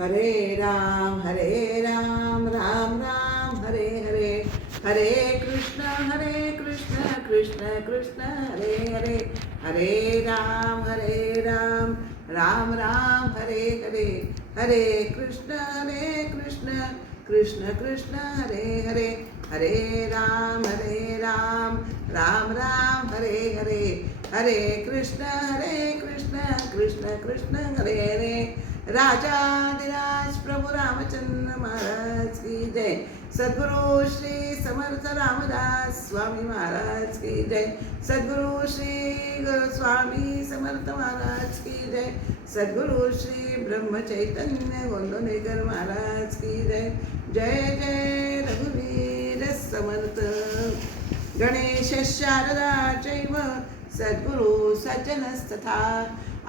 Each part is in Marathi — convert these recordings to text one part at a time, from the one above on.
हरे राम राम राम हरे हरे, हरे कृष्ण कृष्ण कृष्ण हरे हरे, हरे राम राम राम हरे हरे, हरे कृष्ण कृष्ण कृष्ण हरे हरे, हरे राम राम राम हरे हरे, हरे कृष्ण कृष्ण कृष्ण हरे हरे। राजाधिराज प्रभु रामचंद्र महाराज की जय। सद्गुरु श्री समर्थ रामदास स्वामी महाराज की जय। सद्गुरु श्री स्वामी समर्थ महाराज की जय। सद्गुरु श्री ब्रह्म चैतन्य गोंदवलेकर महाराज की जय। जय जय रघुवीर समर्थ। गणेश शारदा चैव सद्गुरु सज्जनस्तथा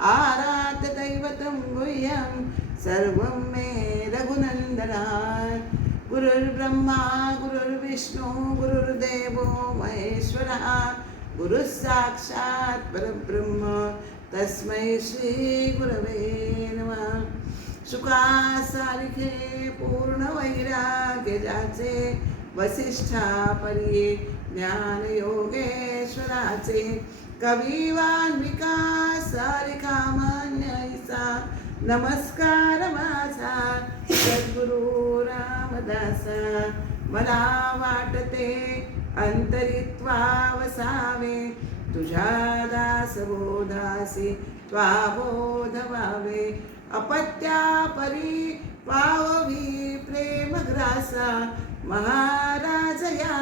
आराध्य दैवतं गुह्यं सर्वं मे रघुनन्दना। गुरुर्ब्रह्मा गुरुर्विष्णु गुरुर्देवो महेश्वरः, गुरुः साक्षात् परब्रह्म तस्मै श्री गुरवे नमः। सुखासारिखे पूर्ण वैराग्य जाचे, वसिष्ठा परी ज्ञान योगेश्वराचे, कविवान विकास सारिका मान्यसा, नमस्कार माझा सद्गुरु रामदासा। मला वाटते अंतरित्वा वसावे, तुझ्या दासबोधासी त्वाबोध व्हावे, अपत्या परी पाववी प्रेम ग्रासा, महाराज या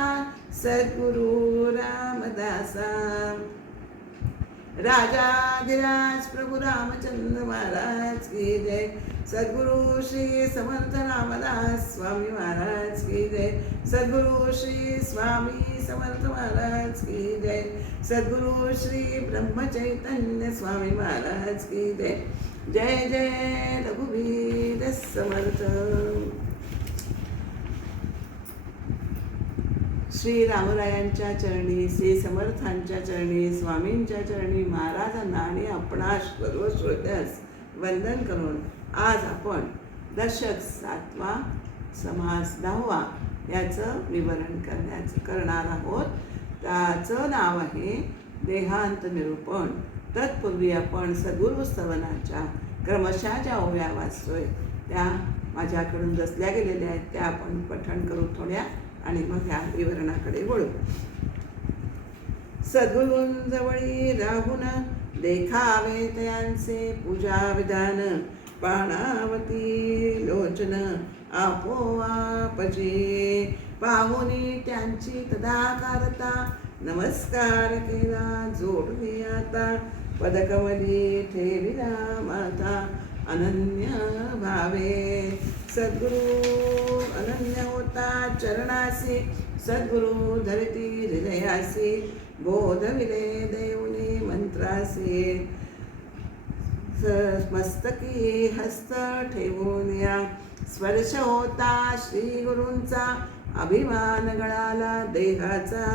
सद्गुरु रामदासा। राजाधिराज प्रभु रामचंद्र महाराज की जय। सद्गुरु श्री समर्थ रामदास स्वामी महाराज की जय। सद्गुरु श्री स्वामी समर्थ महाराज की जय। सद्गुरु श्री ब्रह्म चैतन्य स्वामी महाराज की जय। जय जय रघुवीर समर्थ। श्री रामरायांच्या चरणी, श्री समर्थांच्या चरणी, स्वामींच्या चरणी, महाराजांना आणि आपणास सर्व श्रोत्यास वंदन करून आज आपण दशक 7वा समास 10वा याचं विवरण करणार आहोत। त्याचं नाव आहे देहांत निरूपण। तत्पूर्वी आपण सद्गुरु स्तवनाच्या क्रमशः ज्या ओव्या वाचतोय त्या माझ्याकडून रचल्या गेलेल्या आहेत, त्या आपण पठण करू थोड्या आणि मग ह्या विवरणाकडे वळू। सद्गुरूंजवळी राहून देखावे तयांचे पूजा विधान, पाणावती लोचन आपोआपचे, पाहुनी त्यांची तदाकारता, नमस्कार केला जोडली आता, पदकमली ठेविला माता अनन्य भावे। सद्गुरु अनन्य होता चरणासी, सद्गुरु धरती हृदयासी, बोधविले देऊनी मंत्रासी, मस्तकी हस्त ठेवून या, स्पर्श होता श्री गुरूंचा, अभिमान गळाला देहाचा,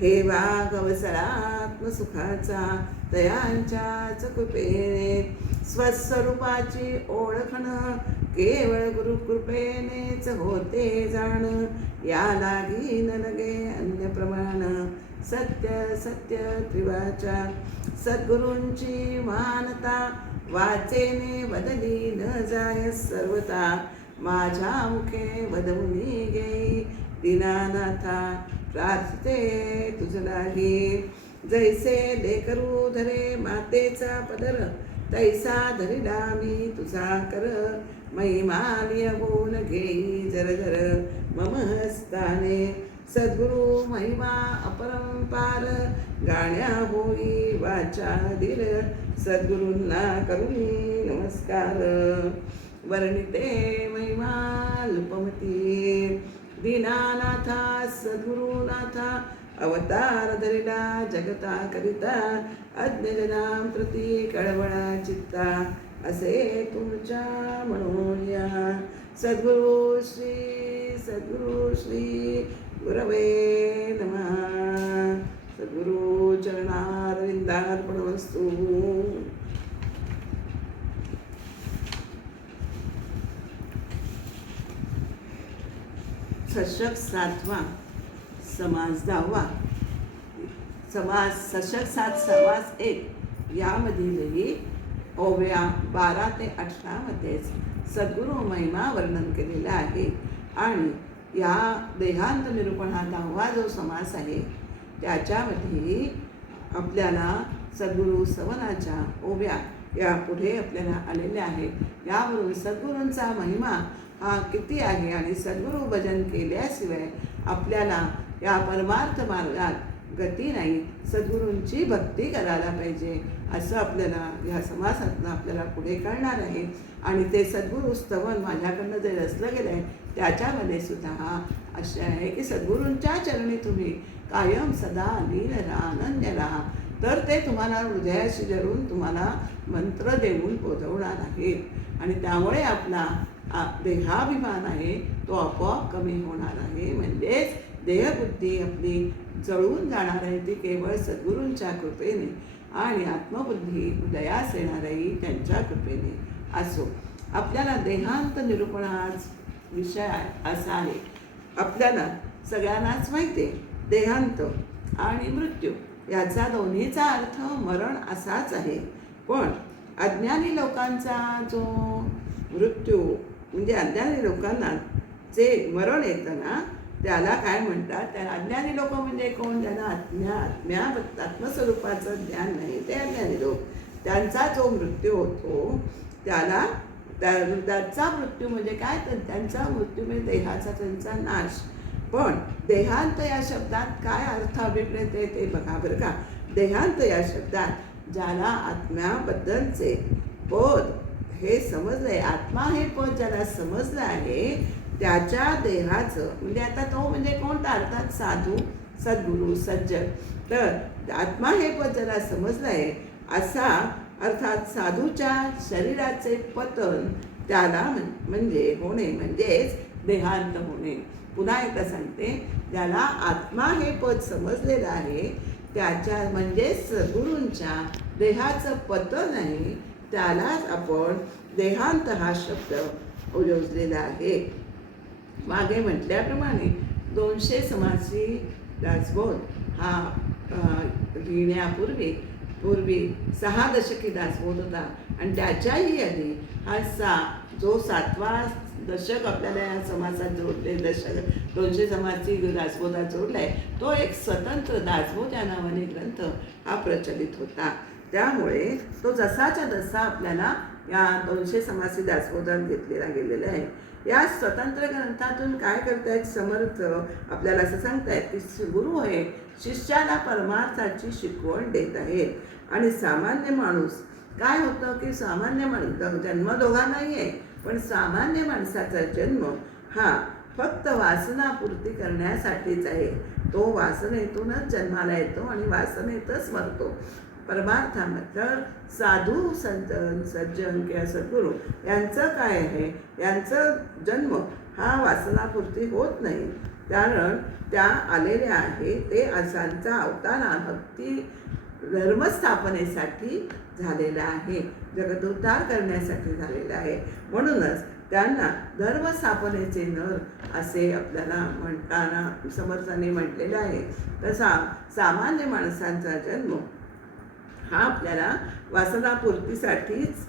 ठेवा गवसळात्म सुखाचा, तयांच्याच कृपेने, स्वस्वरूपाची ओळखण केवळ गुरुकृपेनेच होते जाण, या लागी न लगे अन्य प्रमाण, सत्य सत्य त्रिवाचा, सद्गुरूंची मानता, वाचेने वदली न जाय सर्वता, माझ्या मुखे वदवुनी घेई दीनानाथा, प्रार्थते तुझ लागी, जैसे लेकरू धरे मातेचा पदर, तैसा धरिला मी तुझा कर, महिमालिय बोल घेई जरजर मम हस्ताने, सद्गुरु महिमा अपरंपार, गाण्या होई वाचा दिल, सद्गुरूंना करुणी नमस्कार, वर्णिते महिमा लुपमती, दीनानाथा सद्गुरुनाथा, अवतार धरिला जगता करिता, अज्ञजनां प्रती कळवळा चित्ता, असे तुमच्या म्हणूया, सद्गुरु श्री गुरवे नमः। सद्गुरु चरणारविंदार्पणमस्तु। सशक 7वा, समास 10वा, समास सशक 7 समास 1 यामधीलही ओव्या 12 ते 18 मध्येच सद्गुरू महिमा वर्णन केलेला आहे. आणि या देहांत निरूपण हा 10वा जो समास आहे त्याच्यामध्ये आपल्याला सद्गुरू सवनाच्या ओव्या या पुढे आपल्याला आलेल्या आहेत. यावरून सद्गुरूंचा महिमा हा किती आहे आणि सद्गुरू भजन केल्याशिवाय आपल्याला या परमार्थ मार्गात गती नाही. सद्गुरूंची भक्ती करायला पाहिजे असं आपल्याला या समासातनं आपल्याला पुढे कळणार आहे. आणि ते सद्गुरू स्तवन माझ्याकडनं जे रचलं गेलं आहे त्याच्यामध्ये सुद्धा हा आशय आहे की सद्गुरूंच्या चरणी तुम्ही कायम सदा लीन राहा, अनन्य राहा, तर ते तुम्हाला हृदयाशी धरून तुम्हाला मंत्र देऊन पोचवणार आहेत. आणि त्यामुळे आपला देहाभिमान आहे तो आपोआप कमी होणार आहे. म्हणजेच देहबुद्धी आपली जळून जाणार आहे ती केवळ सद्गुरूंच्या कृपेने आणि आत्मबुद्धी उदयास येणार आहे त्यांच्या कृपेने. असो, आपल्याला देहांत निरूपण हा विषय असा आहे. आपल्याला सगळ्यांनाच माहिती आहे देहांत आणि मृत्यू याचा दोन्हीचा अर्थ मरण असाच आहे. पण अज्ञानी लोकांचा जो मृत्यू म्हणजे अज्ञानी लोकांना जे मरण येतं ना त्याला काय म्हणतात, त्या अज्ञानी लोक म्हणजे कोण, ज्यांना आत्मस्वरूपाचं ज्ञान नाही ते अज्ञानी लोक. त्यांचा जो मृत्यू होतो त्याला त्याचा मृत्यू म्हणजे काय, तर त्यांचा मृत्यू म्हणजे देहाचा त्यांचा नाश. पण देहांत या शब्दात काय अर्थ अभिप्रेत आहे ते बघा बरं का. देहांत या शब्दात ज्याला आत्म्याबद्दलचे पद हे समजलंय, आत्मा हे पद ज्याला समजलं आहे त्याच्या देहाचं म्हणजे आता तो म्हणजे कोणता, अर्थात साधू, सद्गुरू, सज्जन. तर आत्मा हे पद ज्याला समजलं आहे असा अर्थात साधूच्या शरीराचे पतन त्याला म्हणजे होणे म्हणजेच देहांत होणे. पुन्हा एकदा सांगते, ज्याला आत्मा हे पद समजलेलं आहे त्याच्या म्हणजे सद्गुरूंच्या देहाचं पतन आहे त्यालाच आपण देहांत हा शब्द योजलेला आहे. मागे म्हटल्याप्रमाणे 200 समासी दासबोध हा लिहिण्यापूर्वी 6 दशकी दासबोध होता आणि त्याच्याही आधी हा जो 7वा दशक आपल्याला या समासात जोडले, दशक 200 समासी दासबोधात जोडला आहे तो एक स्वतंत्र दासबोध या नावाने ग्रंथ हा प्रचलित होता. त्यामुळे तो जसाच्या तसा आपल्याला या 200 समासी दासबोधात घेतलेला गेलेला आहे. या स्वतंत्र ग्रंथातून काय करतायत समर्थ आपल्याला असं सांगतायत की गुरु हे शिष्याला परमार्थाची शिकवण देत आहेत. आणि सामान्य माणूस काय होतं की सामान्य माणूस जन्म दोघांनाही आहे, पण सामान्य माणसाचा जन्म हा फक्त वासनापूर्ती करण्यासाठीच आहे. तो वासनेतूनच जन्माला येतो आणि वासनेतच मरतो. परमार्थामध्ये साधू, संत, सज्जन किंवा सद्गुरू यांचं काय आहे, यांचं जन्म हा वासनापूर्ती होत नाही. कारण त्या आलेल्या आहे ते असांचा अवतार भक्ती धर्मस्थापनेसाठी झालेला आहे, जगदोद्धार करण्यासाठी झालेला आहे. म्हणूनच त्यांना धर्मस्थापनेचे नर असे आपल्याला म्हणताना समर्थाने म्हटलेलं आहे. तसा सामान्य माणसांचा जन्म हा आपल्याला वासनापूर्तीसाठीच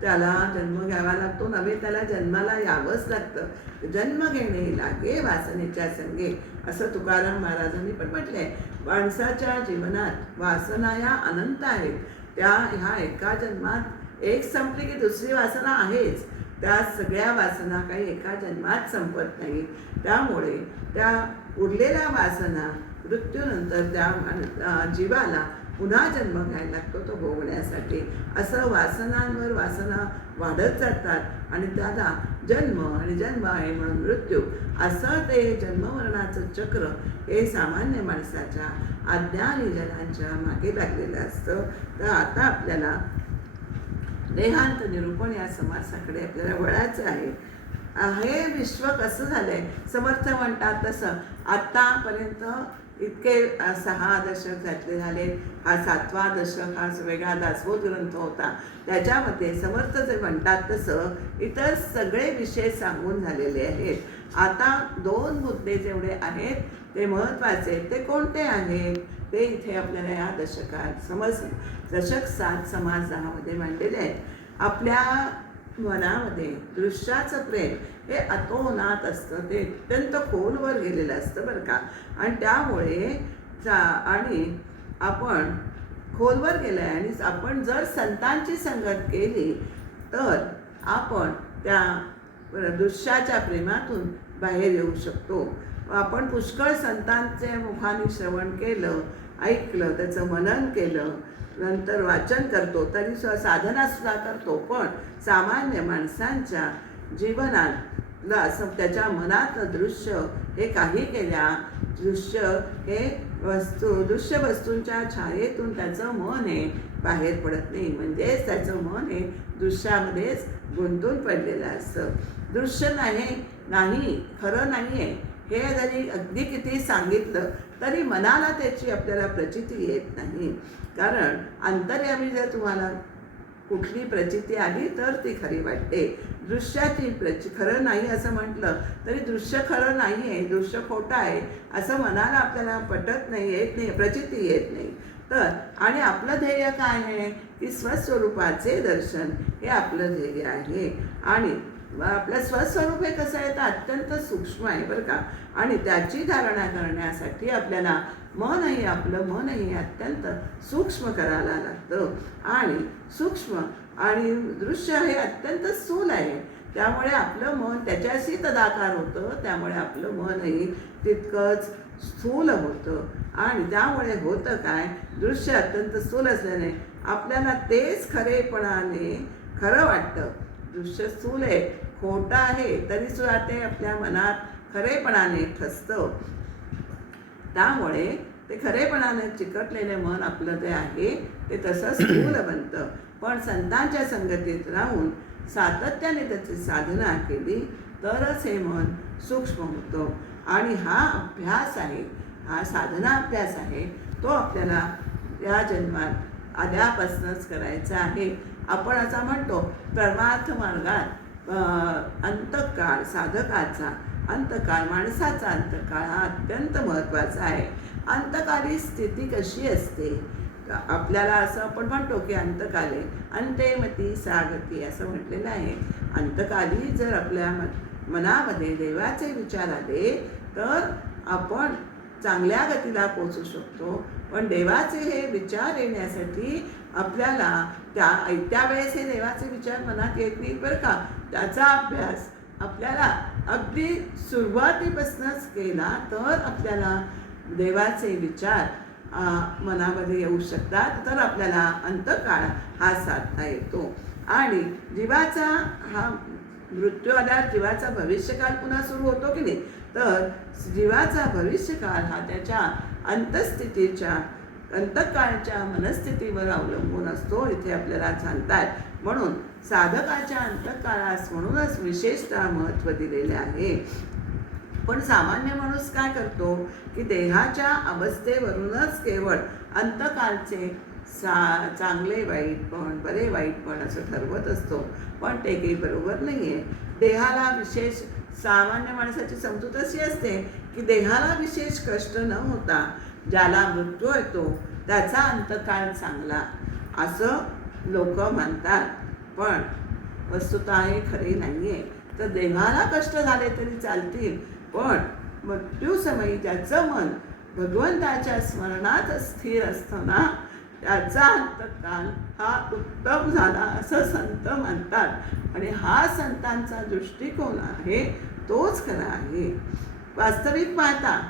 त्याला जन्म घ्यावा लागतो, नव्हे त्याला जन्माला यावंच लागतं. जन्म घेणे लागे वासनेच्या संगे असं तुकाराम महाराजांनी पण म्हटलं आहे. माणसाच्या जीवनात वासना या अनंत आहेत. त्या ह्या एका जन्मात एक संपली की दुसरी वासना आहेच. त्या सगळ्या वासना काही एका जन्मात संपत नाही. त्यामुळे त्या उरलेल्या वासना मृत्यूनंतर त्या जीवाला पुन्हा जन्म घ्यायला लागतो तो भोगण्यासाठी. असं वासनांवर वासना वाढत जातात आणि त्याला जन्म आणि जन्म आहे म्हणून मृत्यू असं ते जन्ममरणाचं चक्र हे सामान्य माणसाच्या अज्ञानी जनांच्या मागे लागलेलं असतं. तर आता आपल्याला देहांत निरूपण या समासाकडे आपल्याला वळायचं आहे. हे विश्व कसं झालंय, समर्थ म्हणतात तसं आतापर्यंत इतके 6 दशक त्यातले झाले. हा 7वा दशक हा वेगळा दासबोध ग्रंथ होता. त्याच्यामध्ये समर्थ जे म्हणतात तसं इतर सगळे विषय सांगून झालेले आहेत. आता 2 मुद्दे जेवढे आहेत ते महत्त्वाचे, ते कोणते आहेत ते इथे आपल्याला या दशकात दशक 7 समास 10 मध्ये मांडलेले आहेत. आपल्या मनामध्ये दृश्याचं प्रेम हे अतोनात असतं, ते अत्यंत खोलवर गेलेलं असतं बरं का. आणि त्यामुळे आणि आपण खोलवर गेलं आहे आणि आपण जर संतांची संगत केली तर आपण त्या दृश्याच्या प्रेमातून बाहेर येऊ शकतो. आपण पुष्कळ संतांचे मुखाने श्रवण केलं, ऐकलं, त्याचं मनन केलं, नंतर वाचन करतो, तरी साधनासुद्धा करतो. पण सामान्य माणसांच्या जीवनात असं त्याच्या मनात दृश्य हे काही केल्या दृश्य हे दृश्य वस्तूंच्या छायेतून त्याचं मन हे बाहेर पडत नाही. म्हणजेच त्याचं मन हे दृश्यामध्येच गुंतून पडलेलं असतं. दृश्य नाही खरं नाही आहे हे जरी अगदी किती सांगितलं तरी मनाला त्याची आपल्याला प्रचिती येत नाही. कारण अंतर्यामी जर तुम्हाला कुठली प्रचिती आली तर ती खरी वाटते. दृश्याची खरं नाही असं म्हटलं तरी दृश्य खरं नाही आहे, दृश्य खोटं आहे असं मनाला आपल्याला पटत नाही, येत नाही, प्रचिती येत नाही. तर आणि आपलं ध्येय काय आहे की स्वस्वरूपाचे दर्शन हे आपलं ध्येय आहे. आणि आपलं स्वस्वरूप हे कसं आहे तर अत्यंत सूक्ष्म आहे बरं का. आणि त्याची धारणा करण्यासाठी आपल्याला आपलं मनही अत्यंत सूक्ष्म करायला लागतं. आणि सूक्ष्म आणि दृश्य हे अत्यंत स्थूल आहे. त्यामुळे आपलं मन त्याच्याशी तदाकार होतं, त्यामुळे आपलं मनही तितकंच स्थूल होतं. आणि त्यामुळे होतं काय, दृश्य अत्यंत स्थूल असल्याने आपल्याला तेच खरेपणाने खरं वाटतं. दृश्य स्थूल आहे, खोटं आहे, तरी सुद्धा ते आपल्या मनात खरेपणाने ठसतं. त्यामुळे ते खरेपणाने चिकटलेले मन आपलं जे आहे ते तसं स्थूल बनतं. पण संतांच्या संगतीत राहून सातत्याने त्याची साधना केली तरच हे मन सूक्ष्म होतं. आणि हा अभ्यास आहे, हा साधना अभ्यास आहे, तो आपल्याला या जन्मात आल्यापासूनच करायचा आहे. आपण असं म्हणतो परमार्थ मार्गात अंतकाळ साधकाचा अंतकाळ माणसाचा अंतकाळ हा अत्यंत महत्त्वाचा आहे. अंतकाली स्थिती कशी असते आपल्याला असं आपण म्हणतो की अंतकाले अंतेमती सागती असं म्हटलेलं आहे. अंतकाली जर आपल्या मनामध्ये देवाचे विचार आले तर आपण चांगल्या गतीला पोचू शकतो. पण देवाचे हे विचार येण्यासाठी आपल्याला त्या वेळेस हे देवाचे विचार मनात येत नाहीत बरं का. त्याचा अभ्यास आपल्याला अगदी सुरुवातीपासूनच केला तर आपल्याला देवाचे विचार मनामध्ये येऊ शकतात, तर आपल्याला अंतकाळ हा साधता येतो. आणि जीवाचा हा मृत्यू आल्यावर जीवाचा भविष्यकाळ पुन्हा सुरू होतो की नाही, तर जीवाचा भविष्यकाळ हा त्याच्या अंतस्थितीच्या अंतकाळच्या मनस्थितीवर अवलंबून असतो इथे आपल्याला सांगतात. म्हणून साधकाच्या अंतकाळास म्हणूनच विशेषतः महत्त्व दिलेले आहे. पण सामान्य माणूस काय करतो की देहाच्या अवस्थेवरूनच केवळ अंतकाळचे चांगले वाईट पण बरे वाईट पण असं ठरवत असतो. पण ते काही बरोबर नाही आहे. देहाला विशेष सामान्य माणसाची समजूत अशी असते की देहाला विशेष कष्ट न होता ज्याला मृत्यू येतो त्याचा अंतकाळ चांगला असं लोक म्हणतात. पण वस्तुतः हे खरे नाही आहे. तर देहाला कष्ट झाले तरी चालतील, पण मृत्यूसमयी ज्याचं मन भगवंताच्या स्मरणात स्थिर असतं ना त्याचा अंतकाल हा उत्तम झाला असं संत म्हणतात. आणि हा संतांचा दृष्टिकोन आहे, तोच खरा आहे. वास्तविक पाहता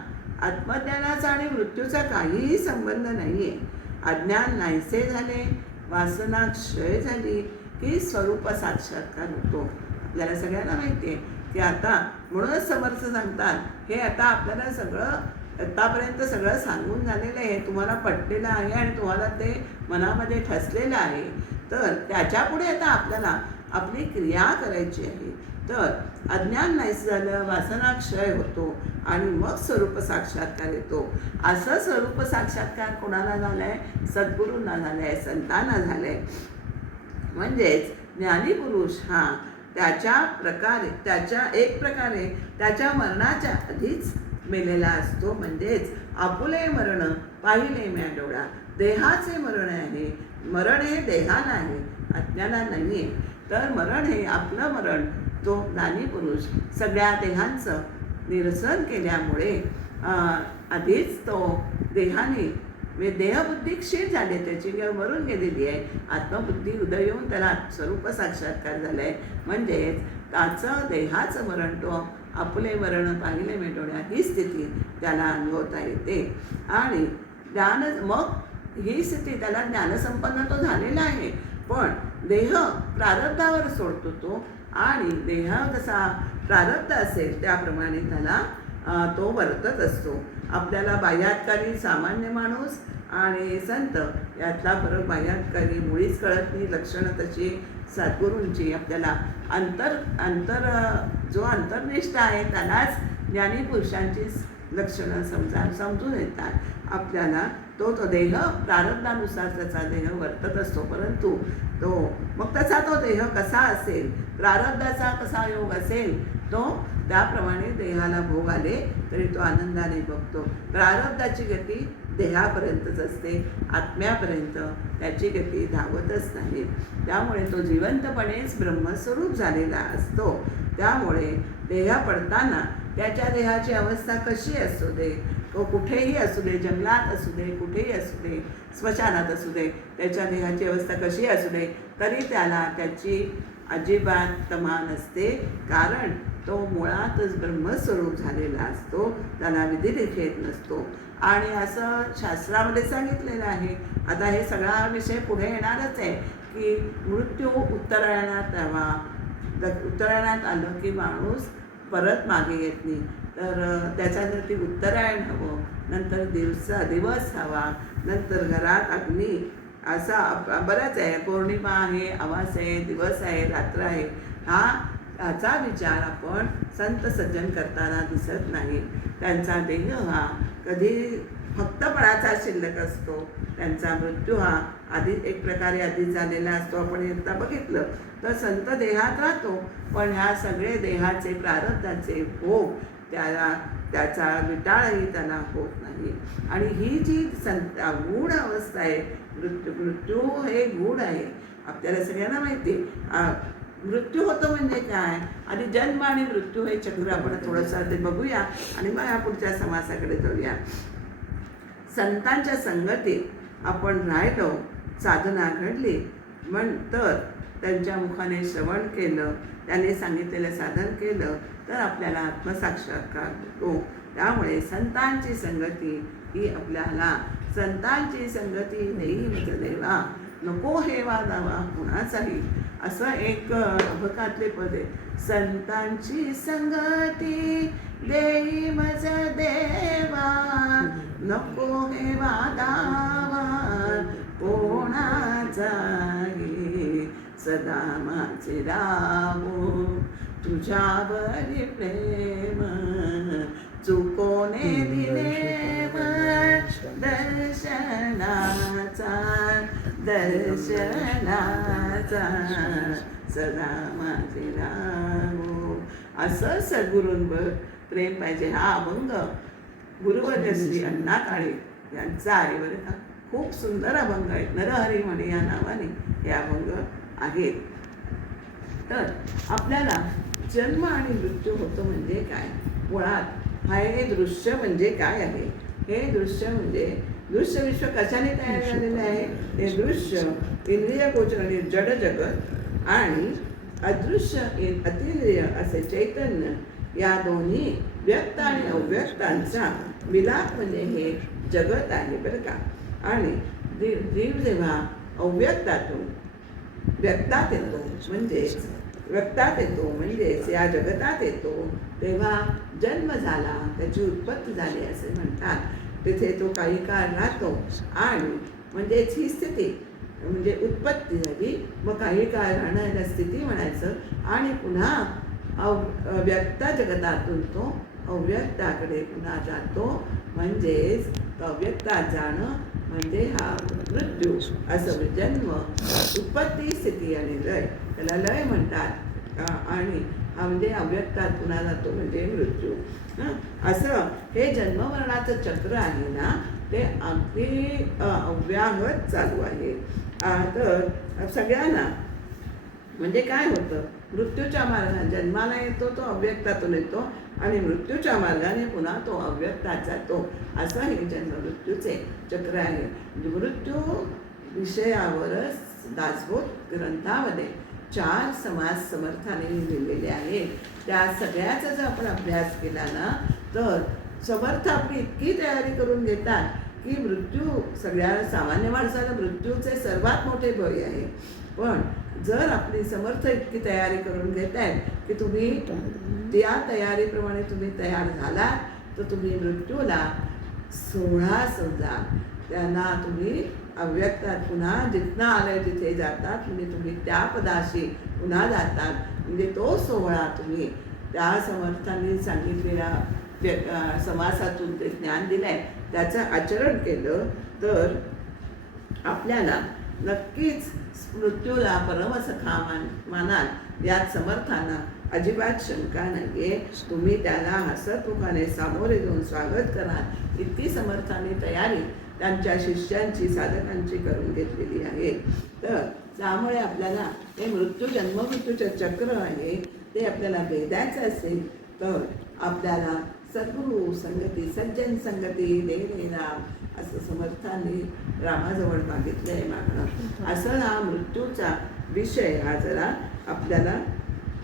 आत्मज्ञानाचा आणि मृत्यूचा काहीही संबंध नाही आहे. अज्ञान नाहीसे झाले, वासना क्षय झाली की स्वरूप साक्षात्कार होतो. आपल्याला सगळ्यांना माहिती आहे की आता म्हणूनच समर्थ सांगतात हे आता आपल्याला सगळं आतापर्यंत सगळं सांगून झालेलं आहे, तुम्हाला पटलेलं आहे आणि तुम्हाला ते मनामध्ये ठसलेलं आहे. तर त्याच्यापुढे आता आपल्याला आपली क्रिया करायची आहे. तर अज्ञान नाहीस झालं, वासनाक्षय होतो आणि मग स्वरूप साक्षात्कार येतो. असं स्वरूप साक्षात्कार कोणाला झालाय? सद्गुरूंना झालाय, संतांना झालाय. म्हणजेच ज्ञानीपुरुष हा एक प्रकारे त्याच्या मरणाच्या आधीच मेलेला असतो. म्हणजेच आपुले मरण पाहिले म्या डोळा. देहाचे मरण आहे, मरण हे देहाला आहे, अज्ञाना नाही आहे. तर मरण हे आपलं मरण, तो ज्ञानीपुरुष सगळ्या देहांचं निरसन केल्यामुळे आधीच तो देहाने देहबुद्धी क्षीण झाली, त्याची मरून गेलेली आहे. आत्मबुद्धी उदय येऊन त्याला स्वरूप साक्षात्कार झाला आहे. म्हणजेच त्याचं देहाचं मरण, तो आपले मरण पाहिले मी डोळ्या, ही स्थिती त्याला अनुभवता येते. आणि मग ही स्थिती त्याला ज्ञानसंपन्न तो झालेला आहे. पण देह प्रारब्धावर सोडतो तो, आणि देह कसा प्रारब्ध असेल त्याप्रमाणे त्याला तो वर्तत असतो. आपल्याला बाह्यातकारी सामान्य माणूस आणि संत यातला फरक बाह्यातकारी मुळीच कळत नाही. लक्षणं तशी सद्गुरूंची आपल्याला जो अंतर्निष्ठ आहे त्यालाच ज्ञानीपुरुषांची लक्षणं समजून येतात आपल्याला. तो देह प्रारब्धानुसार त्याचा देह वर्तत असतो. परंतु मग तो देह कसा असेल, प्रारब्धाचा कसा योग असेल, तो त्याप्रमाणे देहाला भोग आले तरी तो आनंदाने बघतो. प्रारब्धाची गती देहापर्यंतच असते, आत्म्यापर्यंत त्याची गती धावतच नाही. त्यामुळे तो जिवंतपणेच ब्रह्मस्वरूप झालेला असतो. त्यामुळे देह पडताना त्याच्या देहाची अवस्था कशी असू दे, तो कुठेही असू दे, जंगलात असू दे, कुठेही असू दे, स्मशानात असू दे, त्याच्या देहाची अवस्था कशी असू दे, तरी त्याला त्याची अजिबात तमा नसते. कारण तो मुळातच ब्रह्मस्वरूप झालेला असतो, त्याला विधिलिखित नसतो. आणि असं शास्त्रामध्ये सांगितलेलं आहे. आता हे सगळा विषय पुढे येणारच आहे की मृत्यू उत्तरायणात यावा. उत्तरायणात आलं की माणूस परत मागे येत नाही. तर त्याच्यासाठी उत्तरायण हवं, नंतर दिवस हवा, नंतर घरात अग्नी, असा बराच आहे. पौर्णिमा आहे, अमावास आहे, दिवस आहे, रात्र आहे. ह्याचा विचार आपण संत सज्जन करताना दिसत नाही. त्यांचा देह हा कधी फक्तपणाचा शिल्लक असतो. त्यांचा मृत्यू हा आधी एक प्रकारे आधीच झालेला असतो. आपण आता बघितलं तर संत देहात राहतो, पण ह्या सगळे देहाचे प्रारब्धाचे भोग त्याचा विटाळही त्याला होत नाही. आणि ही जी गूढ अवस्था आहे, मृत्यू हे गूढ आहे. आपल्याला सगळ्यांना माहिती आहे. मृत्यू होतो म्हणजे काय, आणि जन्म आणि मृत्यू हे चक्र आपण थोडंसं ते बघूया आणि मग ह्या पुढच्या समासाकडे जाऊया. संतांच्या संगतीत आपण राहिलो, साधना घडली, तर त्यांच्या मुखाने श्रवण केलं, त्याने सांगितलेलं साधन केलं तर आपल्याला आत्मसाक्षात्कार होतो. त्यामुळे संतांची संगती ही आपल्याला, संतांची संगती देई देवा, नको हेवा दावा कुणाचाही, असं एक अभकातले पद आहे. संतांची संगती देई मज देवा, नको हेवा दावा कोणाचाही, सदा माझे राहो तुझ्यावरी प्रेम, चुकोने दिले दर्शनाचा सदा माझे राहो. असं सद्गुरूंवर प्रेम पाहिजे. हा अभंग गुरुवर्य श्री अण्णा काळे यांचा आहे बरं का. खूप सुंदर अभंग आहेत. नरहरी म्हणे या नावाने हे अभंग आहेत. तर आपल्याला जन्म आणि मृत्यू होतो म्हणजे काय, मुळात हे दृश्य म्हणजे काय आहे. हे दृश्य म्हणजे दृश्य विश्व कशाने तयार झालेलं आहे. हे दृश्य इंद्रिय गोचर आणि जड जगत आणि अदृश्य अतिंद्रिय असे चैतन्य या दोन्ही व्यक्त आणि अव्यक्तांचा मिलाप म्हणजे हे जगत आहे बरं का. आणि जीव जेव्हा अव्यक्तातून व्यक्तात येतो म्हणजेच या जगतात येतो, तेव्हा जन्म झाला, त्याची उत्पत्ती झाली असे म्हणतात. तिथे तो काही काळ राहतो आणि म्हणजेच ही स्थिती म्हणजे उत्पत्ती झाली, मग काही काळ राहण्याला स्थिती म्हणायचं. आणि पुन्हा व्यक्त जगतातून तो अव्यक्ताकडे पुन्हा जातो. म्हणजेच अव्यक्तात जाणं म्हणजे हा मृत्यू. असं जन्म, उत्पत्ती, स्थिती आणि लय, त्याला लय म्हणतात. आणि हा म्हणजे अव्यक्तात पुन्हा जातो म्हणजे मृत्यू. असं हे जन्ममरणाचं चक्र आहे ना, ते अगदी अव्याहत चालू आहे. तर सगळ्यांना म्हणजे काय होतं, मृत्यूच्या मार्गाने जन्माला येतो तो अव्यक्तातून येतो आणि मृत्यूच्या मार्गाने पुन्हा तो अव्यक्तात जातो. असं हे जन्म मृत्यूचे चक्र आहे. मृत्यू विषयावरच दासबोध ग्रंथामध्ये 4 समाज समर्थाने लिहिलेले आहेत. त्या सगळ्याचा जर आपण अभ्यास केला ना, तर समर्थ आपली इतकी तयारी करून घेतात की मृत्यू सगळ्या सामान्य माणसाला मृत्यूचे सर्वात मोठे भय आहे. पण जर आपली समर्थ इतकी तयारी करून घेत आहेत की तुम्ही त्या तयारीप्रमाणे तुम्ही तयार झालात, तर तुम्ही मृत्यूला सोहळा समजा. त्यांना तुम्ही अव्यक्तात पुन्हा जिथनं आलंय तिथे जातात. म्हणजे तुम्ही त्या पदाशी पुन्हा जातात. म्हणजे तो सोहळा तुम्ही त्या समर्थांनी सांगितलेल्या समासातून ते ज्ञान दिलंय त्याचं आचरण केलं तर आपल्याला नक्कीच मृत्यूला परमसखा मानाल. यात समर्थांना अजिबात शंका नाहीये. तुम्ही त्याला हसतमुखाने सामोरे जाऊन स्वागत कराल इतकी समर्थांनी तयारी त्यांच्या शिष्यांची, साधकांची करून घेतलेली आहे. तर त्यामुळे आपल्याला हे जन्ममृत्यूचे चक्र आहे ते आपल्याला भेदायचं असेल तर आपल्याला सद्गुरू संगती, सज्जन संगती दे राम, असं समर्थांनी रामाजवळ मागितलं आहे मागणं. असं हा मृत्यूचा विषय हा जरा आपल्याला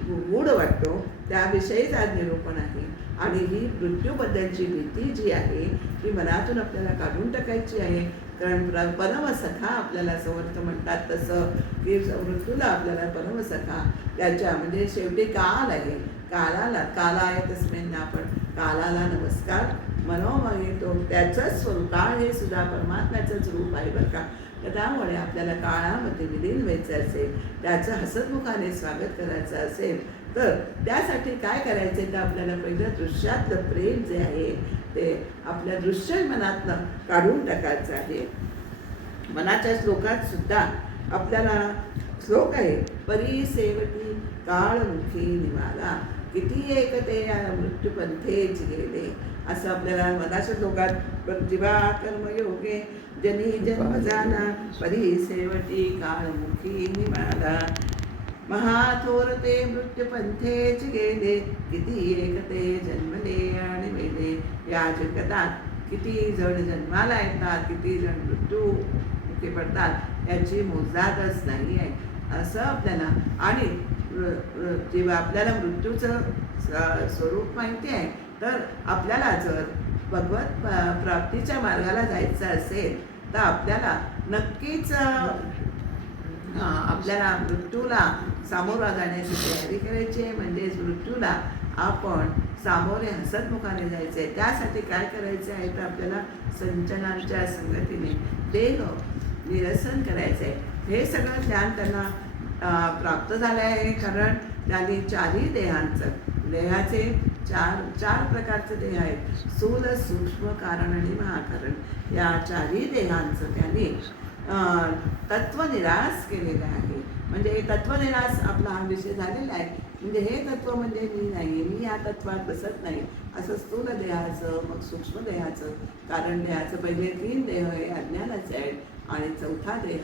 गूढ वाटतो, त्याविषयीच आज निरूपण आहे. आणि ही मृत्यूबद्दलची भीती जी आहे ती मनातून आपल्याला काढून टाकायची आहे. कारण परमसखा आपल्याला समर्थ म्हणतात तसं की मृत्यूला आपल्याला परमसखा त्याच्या म्हणजे शेवटी काल आहे. कालाय तस्मिन् आपण कालाला नमस्कार मनोमय, तो त्याचंच स्वरूप काळ हे सुद्धा परमात्म्याचंच रूप आहे बरं का. तर त्यामुळे आपल्याला काळामध्ये विलीन व्हायचं असेल, त्याचं हसतमुखाने स्वागत करायचं असेल तर त्यासाठी काय करायचं तर आपल्याला पहिलं दृश्यातलं प्रेम जे आहे ते आपल्या दृश्य मनातनं काढून टाकायचं आहे. मनाच्या श्लोकात सुद्धा आपल्याला श्लोक आहे, परी सेवटी काळमुखी निवाला, किती एकते या मृत्यूपंथेच गेले. असं आपल्याला मनाच्या श्लोकात जीवा कर्मयोगे जनी जन्म जाना, परी सेवटी काळमुखी निवाला, महाथोरते मृत्यूपंथेच गेले, किती एकते जन्मले आणि मेले. या जगतात किती जण जन्माला येतात, किती जण मृत्यूमुखी पडतात याची मोजदादच नाही आहे. असं आपल्याला आणि जेव्हा आपल्याला मृत्यूचं स्वरूप माहिती आहे तर आपल्याला जर भगवत प्राप्तीच्या मार्गाला जायचं असेल तर आपल्याला नक्कीच आपल्याला मृत्यूला सामोरा जाण्याची तयारी करायची आहे. म्हणजेच मृत्यूला आपण सामोरे हसतमुखाने जायचं आहे. त्यासाठी काय करायचं आहे तर आपल्याला संचनांच्या संगतीने देह निरसन करायचं आहे. हे सगळं ज्ञान त्यांना प्राप्त झालं आहे कारण त्यांनी 4ही देहाचे चार प्रकारचे देह आहेत, स्थूल, सूक्ष्म, कारण आणि महाकारण. या 4ही देहांचं त्यांनी तत्वनिरास केलेलं आहे. म्हणजे तत्वनिरास आपला हा विषय झालेला आहे. म्हणजे हे तत्व म्हणजे मी नाही, मी या तत्वात बसत नाही असं स्थूल देहाचं, मग सूक्ष्म देहाचं, कारण देहाचं पहिले 3 देह हे अज्ञानाचे आहेत आणि 4था देह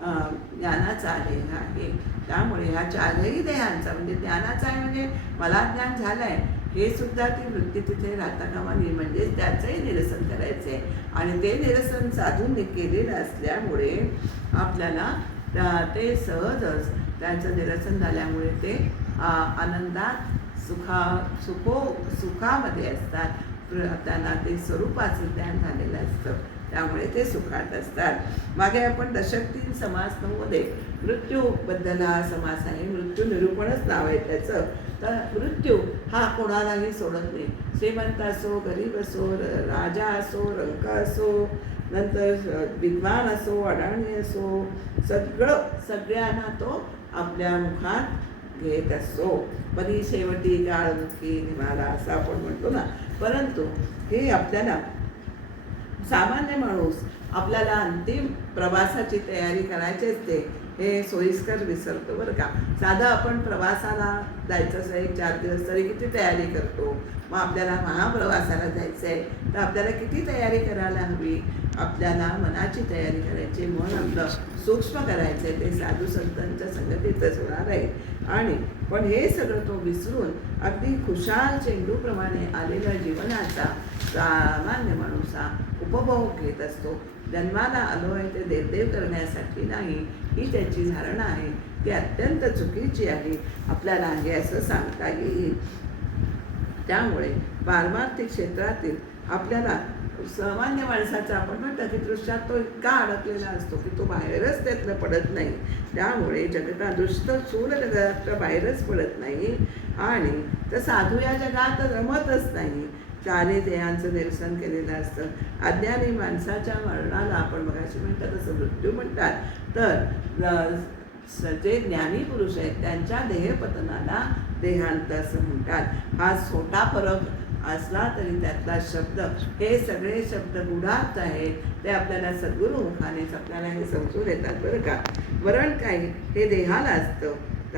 ज्ञानाचा देह आहे. त्यामुळे ह्या 4ही देहांचा म्हणजे ज्ञानाचा आहे म्हणजे मला ज्ञान झालं आहे हे सुद्धा ती वृत्ती तिथे राहता कामा नये. म्हणजे त्याचंही निरसन करायचं आहे आणि ते निरसन साधून केलेलं असल्यामुळे आपल्याला ते सहजच त्यांचं निरसन झाल्यामुळे ते आनंदात सुखामध्ये असतात. त्यांना ते स्वरूपाचं ज्ञान झालेलं असतं त्यामुळे ते सुखात असतात. मागे आपण दशक 3 समास 9 मध्ये मृत्यूबद्दल हा समास आहे. मृत्यू निरूपणच नाव आहे त्याचं. तर मृत्यू हा कोणालाही सोडत नाही. श्रीमंत असो, गरीब असो, राजा असो, रंक असो, नंतर विद्वान असो, अडाणी असो, सगळ्यांना तो आपल्या मुखात घेत असतो. परी शेवटी काळमुखी निघाला असं आपण म्हणतो ना. परंतु हे आपल्याला सामान्य माणूस आपल्याला अंतिम प्रवासाची तयारी करायची असते हे सोयीस्कर विसरतो बरं का. साधं आपण प्रवासाला जायचं असं 1-4 दिवस तरी किती तयारी करतो. मग आपल्याला महाप्रवासाला जायचं आहे तर आपल्याला किती तयारी करायला हवी. आपल्याला मनाची तयारी करायची, मन आपलं सूक्ष्म करायचं आहे. ते साधू संतांच्या संगतीतच होणार आहे. आणि पण हे सगळं तो विसरून अगदी खुशाल चेंडूप्रमाणे आलेल्या जीवनाचा सामान्य माणूस हा उपभोग घेत असतो. जन्माला आलो आहे ते देवदेव करण्यासाठी नाही, ही त्याची धारणा आहे. ती अत्यंत चुकीची आहे. आपल्याला हे असं सांगता येईल. त्यामुळे पारमार्थिक क्षेत्रातील आपल्याला सामान्य माणसाचा आपण म्हणतो की दृश्यात तो इतका अडकलेला असतो की तो बाहेरच त्यातनं पडत नाही. त्यामुळे जगता दुष्ट स्थूल जगात बाहेरच पडत नाही. आणि तर साधू या जगात रमतच नाही. चारी देहांचं निरसन केलेलं असतं. अज्ञानी माणसाच्या मरणाला आपण मगाशी म्हणतात तसं मृत्यू म्हणतात. तर जे ज्ञानी पुरुष आहेत त्यांच्या देहपतनाला देहांत असं म्हणतात. हा छोटा फरक असला तरी त्यातला शब्द, हे सगळे शब्द गुढार्थ आहेत. ते आपल्याला सद्गुरू मुखानेच आपल्याला हे समजून येतात बरं का. मरण काय हे देहाला असतं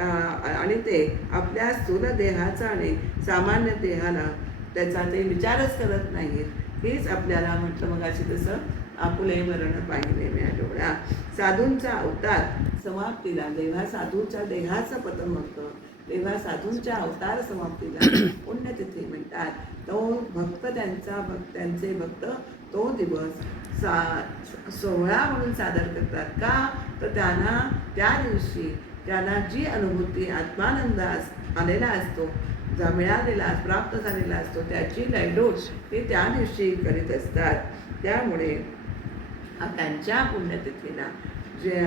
आणि ते आपल्या स्थूल देहाचा आणि सामान्य देहाला त्याचा ते विचारच करत नाहीत. हीच आपल्याला म्हटलं मगाशी तसं आपुले मरण पाहिले म्या डोळ्या. साधूंचा अवतार समाप्तीला जेव्हा साधूच्या देहाचं पतन होतं तेव्हा साधूंच्या अवतार समाप्तीला पुण्यतिथी म्हणतात. तो भक्त त्यांचे भक्त तो दिवस सोहळा म्हणून सादर करतात. का तर त्यांना त्या दिवशी त्यांना जी अनुभूती आत्मानंद आलेला असतो, मिळालेला प्राप्त झालेला असतो, त्याची लयडोळ ते त्या दिवशी करीत असतात. त्यामुळे त्यांच्या पुण्यतिथीला जे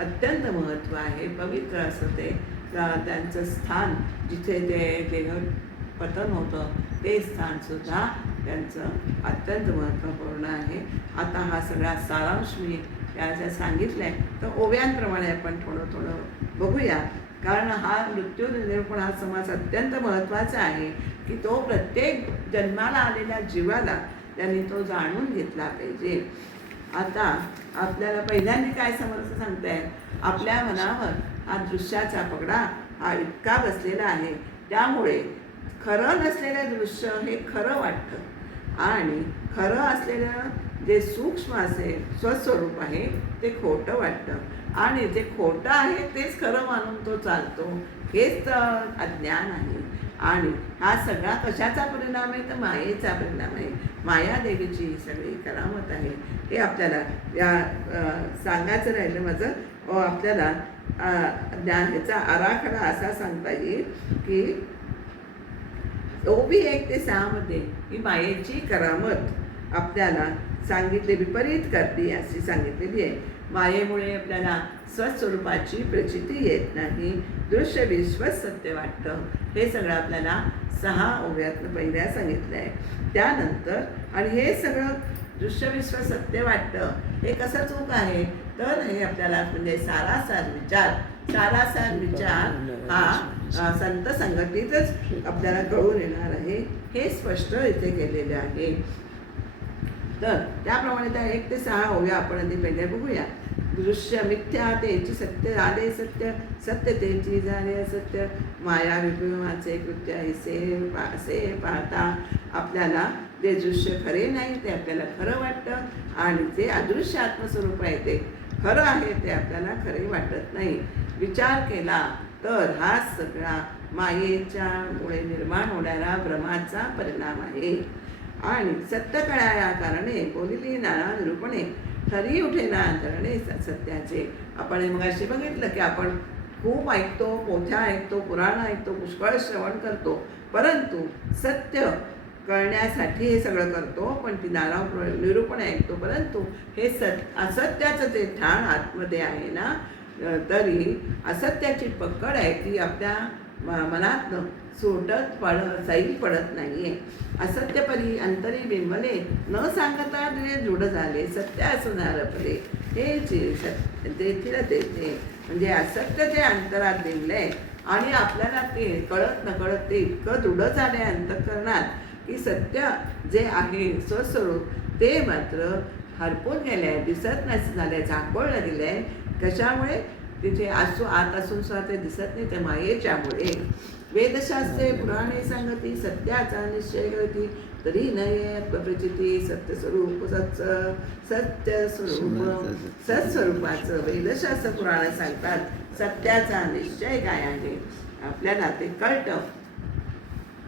अत्यंत महत्त्व आहे. पवित्र असं ते त्यांचं स्थान जिथे ते देह पतन होतं ते स्थानसुद्धा त्यांचं अत्यंत महत्त्वपूर्ण आहे. आता हा सगळा सारांश मी याच्या सांगितलं आहे तर ओव्यांप्रमाणे आपण थोडं बघूया. कारण हा मृत्यू निरूपण हा समाज अत्यंत महत्त्वाचा आहे की तो प्रत्येक जन्माला आलेल्या जीवाला त्यांनी तो जाणून घेतला पाहिजे. आता आपल्याला पहिल्यांदा काय समर्थ सांगताय, आपल्या मनावर हा दृश्याचा पगडा हा इतका बसलेला आहे. त्यामुळे खरं नसलेलं दृश्य हे खरं वाटतं आणि खरं असलेलं जे सूक्ष्म असे स्वस्वरूप आहे ते खोटं वाटतं आणि जे खोटं आहे तेच खरं मानून तो चालतो. हेच अज्ञान आहे. आणि हा सगळा कशाचा परिणाम आहे तर मायेचा परिणाम आहे. मायादेवीची ही सगळी करामत आहे. हे आपल्याला या सांगायचं राहिलं माझं. आपल्याला ह्याचा आराखडा असा सांगता येईल की ओबी 1 ते 6 मध्ये ही मायेची करामत आपल्याला सांगितली, विपरीत करते अशी सांगितलेली आहे. मायेमुळे आपल्याला स्वस्वरूपाची प्रचिती येत नाही. दृश्य विश्वच सत्य वाटतं. हे सगळं आपल्याला 6 ओव्यातनं पहिल्या सांगितलं आहे. त्यानंतर आणि हे सगळं दृश्य विश्व सत्य वाटतं हे कसं चूक आहे तर हे आपल्याला म्हणजे सारासार विचार हा संत संगतीतच आपल्याला कळून येणार आहे. हे स्पष्ट इथे केलेले आहे. तर त्याप्रमाणे त्या 1 ते 6 ओव्या आपण आधी पहिले बघूया. दृश्य मिथ्या तेची सत्य आले सत्य, सत्य तेची झाले असत्य, माया विभ्रमाचे कृत्य असे पाहता आपल्याला जे दृश्य खरे नाही ते आपल्याला खरं वाटतं आणि जे अदृश्य आत्मस्वरूप आहे ते खरं आहे ते आपल्याला खरे वाटत नाही. विचार केला तर हा सगळा मायेच्या मुळे निर्माण होणारा भ्रमाचा परिणाम आहे. आणि सत्य कळाया कारणे बोलिली नाना निरूपणे, खरी उठे ना धरणे सत्याचे. आपण मगाशी बघितलं की आपण खूप ऐकतो, पोथ्या ऐकतो, पुराण ऐकतो, पुष्कळ श्रवण करतो, परंतु सत्य कळण्यासाठी हे सगळं करतो. पण ती नाना निरूपण ऐकतो, परंतु हे असत्याचं ते ठाण आतमध्ये आहे ना, तरी असत्याची पकड आहे ती आपल्या मनातनं सैल पडत नाहीये. असत्यपरी अंतरी बिंबले न सांगता तुझे दृढ झाले, सत्य असणार पडे हे तेथील तेथे. म्हणजे असत्य जे अंतरात बिंबले आणि आपल्याला ते कळत नकळत ते इतकं दृढ झालं आहे अंतःकरणात की सत्य जे आहे स्वस्वरूप ते मात्र हरपून गेले आहे, दिसत नाही झालं आहे, झाकोळलं गेलं आहे. कशामुळे? तिथे आत असून सुद्धा ते दिसत नाही, ते मायेच्यामुळे. वेदशास्त्रे पुराणे सांगती सत्याचा निश्चय करती तरी नये प्रचिती सत्यस्वरूप सत्स्वरूपाचं वेदशास्त्र पुराण सांगतात. सत्याचा निश्चय काय आहे आपल्याला ते कळतं.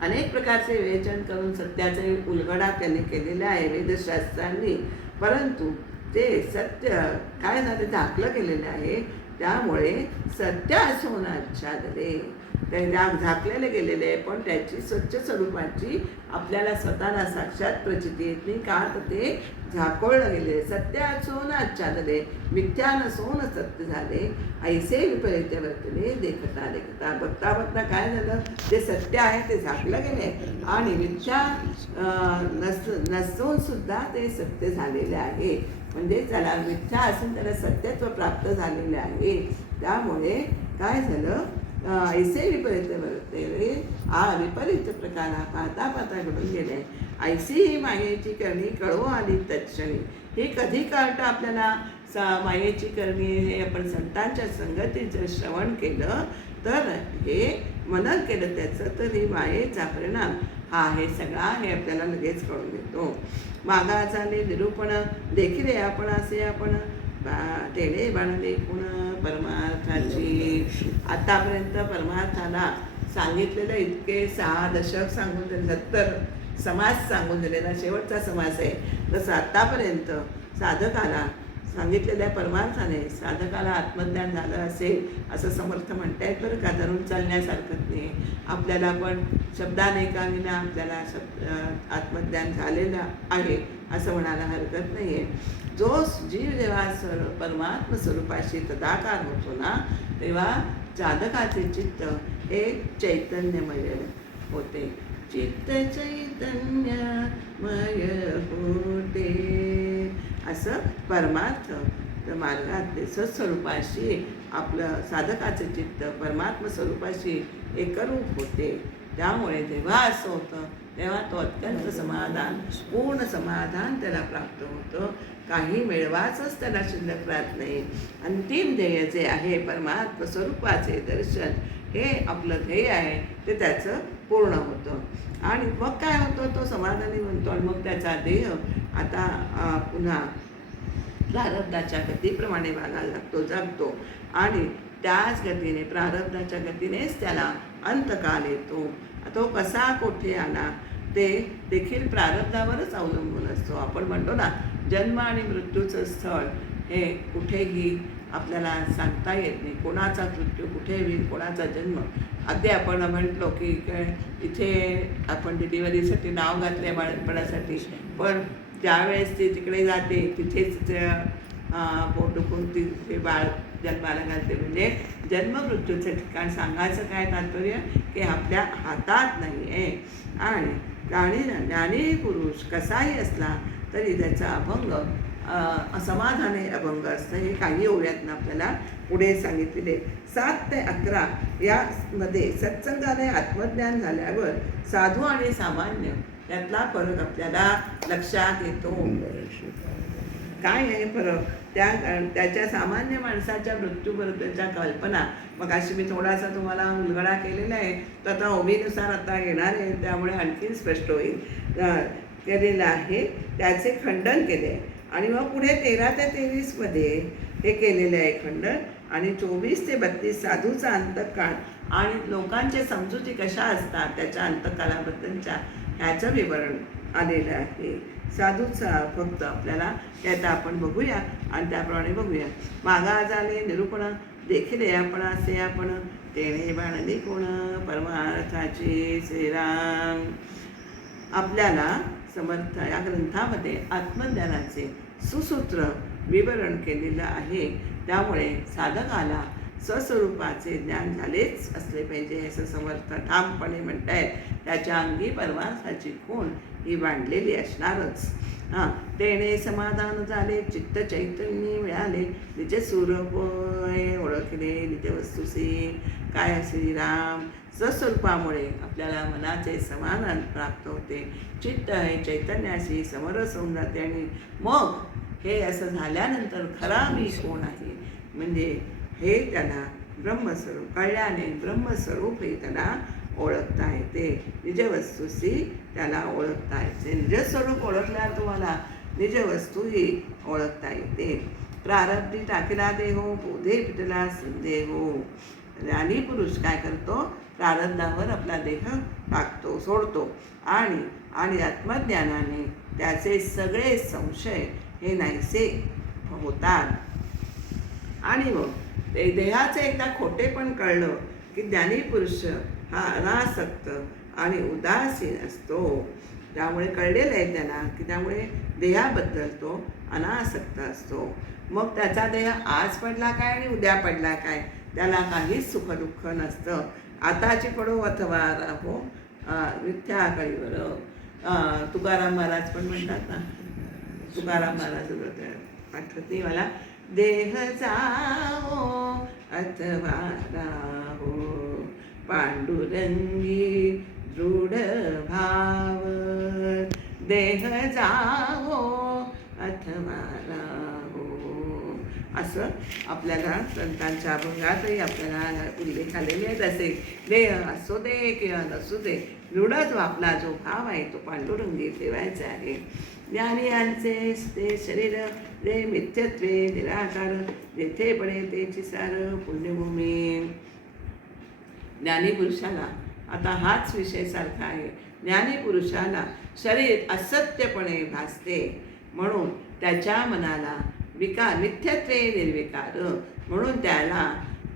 अनेक प्रकारचे विवेचन करून सत्याचे उलगडा त्यांनी केलेला आहे वेदशास्त्रांनी, परंतु ते सत्य काय झालं झाकलं गेलेलं आहे. त्यामुळे सत्य असून आच्छादले, ते झाकलेले गेलेले आहे, पण त्याची स्वच्छ स्वरूपाची आपल्याला स्वतःला साक्षात प्रचिती येत नाही का, तर ते झाकोळलं गेले. सत्य असून आच्छादले, मिथ्या नसून सत्य झाले. ऐसे विपरीत वर्तले देखता देखता, बघता बघता काय झालं, ते सत्य आहे ते झाकलं गेले आणि मिथ्या नसून सुद्धा ते सत्य झालेले आहे. म्हणजे त्याला मिथ्या असून त्याला सत्यत्व प्राप्त झालेले आहे. त्यामुळे काय झालं, ऐसे विपरीत वर्तले, विपरीत प्रकार पाहता पाहता घडून गेले. ऐसी ही मायेची करणी कळो आली तत्क्षणी. हे कधी कळतं आपल्याला मायेची करणी, हे आपण संतांच्या संगतीचं श्रवण केलं तर, हे मनन केलं त्याचं, तर ही मायेचा परिणाम हा आहे सगळा, हे आपल्याला लगेच कळून येतो. मागा झाले निरूपण देखील आपण असे आपण तेणे बाणले गुण परमार्थाची. आतापर्यंत परमार्थाला सांगितलेलं इतके 6 दशक सांगून दिले, 70 समास सांगून दिलेला शेवटचा समास आहे. तसं आतापर्यंत साधकाला सांगितलेल्या परमार्थाने साधकाला आत्मज्ञान झालं असेल असं समर्थ म्हणतायत बरं का. धरून चालण्यासारखं नाही, आपल्याला पण शब्दाने का विना आपल्याला आत्मज्ञान झालेलं आहे असं म्हणायला हरकत नाही आहे. जो जीव जेव्हा परमात्म स्वरूपाशी तदाकार होतो ना, तेव्हा साधकाचे चित्त हे चैतन्यमय होते. चित्त चैतन्यमय होते असं परमार्थ मार्गात सत्स्वरूपाशी आपलं साधकाचे चित्त परमात्म स्वरूपाशी एकरूप होते. त्यामुळे जेव्हा असं होतं तेव्हा तो अत्यंत समाधान, पूर्ण समाधान त्याला प्राप्त होतं. काही मिळवाचंच त्याला शिल्लक राहत नाही. अंतिम ध्येय जे आहे परमात्म स्वरूपाचे दर्शन, हे आपलं ध्येय आहे, ते त्याचं पूर्ण होतं. आणि मग काय होतं, तो समाधानी म्हणतो आणि मग त्याचा देह आता पुन्हा प्रारब्धाच्या गतीप्रमाणे वागायला लागतो, जगतो. आणि त्याच गतीने प्रारब्धाच्या गतीनेच त्याला अंतकाल येतो. तो कसा कोठे आला ते देखील प्रारब्धावरच अवलंबून असतो. आपण म्हणतो ना, जन्म आणि मृत्यूचं स्थळ हे कुठेही आपल्याला सांगता येत नाही. कोणाचा मृत्यू कुठे होईल, कोणाचा जन्म. अगदी आपण म्हटलो की इथे आपण डिलिव्हरीसाठी नाव घातले बाळपणासाठी, पण ज्यावेळेस ती तिकडे जाते तिथेच पोट दुखून तिथे बाळ जन्माला घालते. म्हणजे जन्म मृत्यूचं ठिकाण सांगायचं काय तात्पर्य, की आपल्या हातात नाही आहे. आणि ज्ञानी पुरुष कसाही असला तरी त्याचा अभंग असमाधाने अभंग असतं. हे काही ओव्यातनं आपल्याला पुढे सांगितलेले. 7 ते 11 यामध्ये सत्संगाने आत्मज्ञान झाल्यावर साधू आणि सामान्य यातला फरक आपल्याला लक्षात येतो. काय आहे फरक? त्याच्या सामान्य माणसाच्या मृत्यूबद्दलच्या कल्पना मग अशी मी थोडासा तुम्हाला उलगडा केलेला आहे, तर आता ओवीनुसार आता येणार आहे, त्यामुळे आणखीन स्पष्ट होईल. केलेलं आहे त्याचे खंडन केले आणि मग पुढे 13 ते 23 हे केलेले आहे खंडन. आणि 24 ते 32 साधूचा अंतकाळ आणि लोकांचे समजुती कशा असतात त्याच्या अंतकालाबद्दलच्या ह्याचं विवरण आलेलं आहे. साधूचा फक्त आपल्याला त्यात आपण बघूया आणि त्याप्रमाणे बघूया. मागा झाले निरूपण देखील आपण असे आपण तेणे बाणली कोण परमार्थाची श्रीराम. आपल्याला समर्थ या ग्रंथामध्ये आत्मज्ञानाचे सुसूत्र विवरण केलेलं आहे. त्यामुळे साधकाला स्वस्वरूपाचे ज्ञान झालेच असले पाहिजे असं समर्थ ठामपणे म्हणतायत. त्याच्या अंगी परमार्थाची खूण ही बांधलेली असणारच. तेणे समाधान झाले, चित्त चैतन्य मिळाले, निज स्वरूप ओळखले, निज वस्तुसी काय श्रीराम. स्वस्वरूपामुळे आपल्याला मनाचे समाधान प्राप्त होते, चित्त हे चैतन्याशी समरस होऊन जाते. आणि मग हे असं झाल्यानंतर खरा मी कोण आहे म्हणजे हे त्याला ब्रह्मस्वरूप कळल्याने ब्रह्मस्वरूप हे त्याला ओळखता येते, निजवस्तूशी त्याला ओळखता येते. निजस्वरूप ओळखल्यावर तुम्हाला निजवस्तूही ओळखता येते. प्रारब्धी टाकला देहो, बोधे पिटला संदेहो. ज्ञानी पुरुष काय करतो, प्रारब्धावर आपला देह टाकतो, सोडतो आणि आत्मज्ञानाने त्याचे सगळे संशय हे नाहीसे होतात. आणि मग ते देहाचे एकदा खोटेपण कळलं की ज्ञानी पुरुष हा अनासक्त आणि उदासीन असतो. त्यामुळे कळलेलं आहे त्याला की त्यामुळे देहाबद्दल तो अनासक्त असतो. मग त्याचा देह आज पडला काय आणि उद्या पडला काय त्याला काहीच सुखदुःख नसतं. आताची पडो अथवा राहो मिथ्या कळीवर. तुकाराम महाराज पण म्हणतात ना, तुकाराम महाराज आठवत नाही मला, देह जाओ अथवा राहो पांडुरंगी दृढ भाव. देह जाओ अथवा राहो असं आपल्याला संतांच्या अभंगातही आपल्याला उल्लेख आलेले आहेत. असे देह असो दे किंवा नसू दे, दृढ जो आपला जो भाव आहे तो पांडुरंगी ठेवायचा आहे. ज्ञानियांचे ते शरीर जे मिथ्यत्वे निराकार, जेथे पडे तेची सार पुण्यभूमी. ज्ञानी पुरुषाला आता हाच विषय सारखा आहे. ज्ञानी पुरुषाला शरीर असत्यपणे भासते म्हणून त्याच्या मनाला विकार, मिथ्यत्वे निर्विकार म्हणून त्याला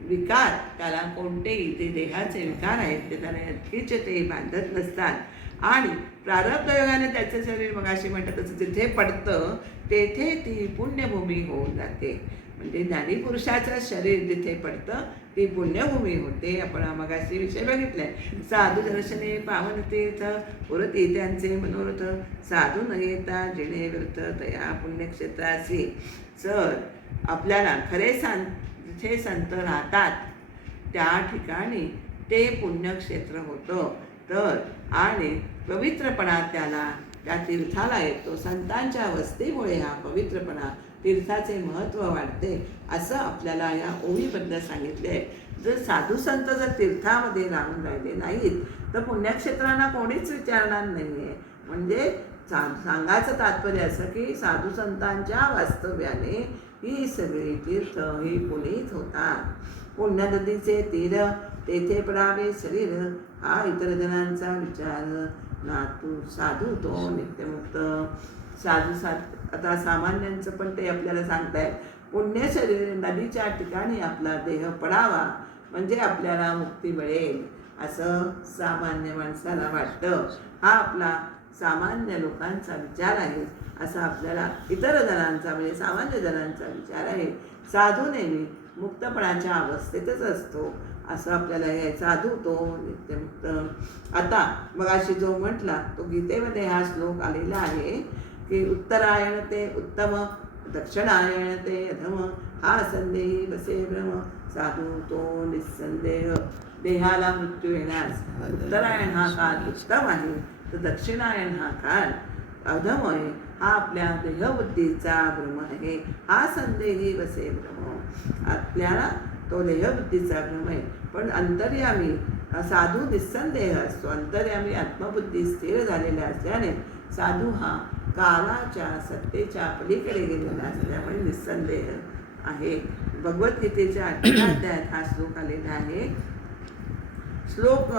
विकार, त्याला कोणतेही ते देहाचे विकार आहेत ते त्याला नक्कीच ते बांधत नसतात. आणि प्रारब्ध योगाने त्याचं शरीर मगाशी म्हणतात तसं जिथे पडतं तेथे ती पुण्यभूमी होऊन जाते. म्हणजे ज्ञानी पुरुषाचं शरीर जिथे पडतं ती पुण्यभूमी होते. आपण मगाशी विषय बघितलाय. साधू दर्शने पावन तीर्थ, पुरती त्यांचे मनोरथ, साधू न येता जिणे व्रत तया पुण्यक्षेत्रासी. सर आपल्याला खरे जिथे संत राहतात त्या ठिकाणी ते पुण्यक्षेत्र होतं. तर आणि पवित्रपणा त्याला त्या तीर्थाला येतो. संतांच्या वस्तीमुळे हा पवित्रपणा, तीर्थाचे महत्त्व वाढते असं आपल्याला या ओवीबद्दल सांगितले. जर साधू संत जर तीर्थामध्ये राहून राहिले नाहीत तर पुण्यक्षेत्रांना कोणीच विचारणार नाही आहे. म्हणजे सांगायचं तात्पर्य असं की साधू संतांच्या वास्तव्याने ही सगळी तीर्थ ही पुनीत होतात. पुण्यनदीचे तीर तेथे पडावे शरीर, हा इतर जणांचा विचार ना तू साधू तो नित्यमुक्त. साधू आता सामान्यांचं पण ते आपल्याला सांगतायत. पुण्य शरीर नदीच्या ठिकाणी आपला देह पडावा म्हणजे आपल्याला मुक्ती मिळेल असं सामान्य माणसाला वाटतं. हा आपला सामान्य लोकांचा विचार आहे असा आपल्याला इतर जणांचा म्हणजे सामान्य जणांचा विचार आहे. साधू नेहमी मुक्तपणाच्या अवस्थेतच असतो असं आपल्याला हे साधू तो नित्यमुक्त. आता मगाशी जो म्हटला तो गीतेमध्ये हा श्लोक आलेला आहे की उत्तरायण ते उत्तम, दक्षिणायण ते अधम, हा संदेही बसे भ्रम, साधू तो निस्संदेह. देहाला मृत्यू येण्यास उत्तरायण हा काळ उत्तम आहे तर दक्षिणायन हा काळ अधम आहे. हा आपल्या देहबुद्धीचा भ्रम आहे. हा संदेही बसे भ्रम, आपल्याला तो देहबुद्धीचा भ्रम आहे. पण अंतर्यामी साधू निस्संदेह असतो. अंतर्यामी आत्मबुद्धी स्थिर झालेल्या असल्याने साधू हा कालाच्या सत्तेच्या पलीकडे गेलेला असल्यामुळे निस्संदेह आहे. भगवद्गीतेच्या 8व्या अध्यायात हा श्लोक आलेला आहे. श्लोक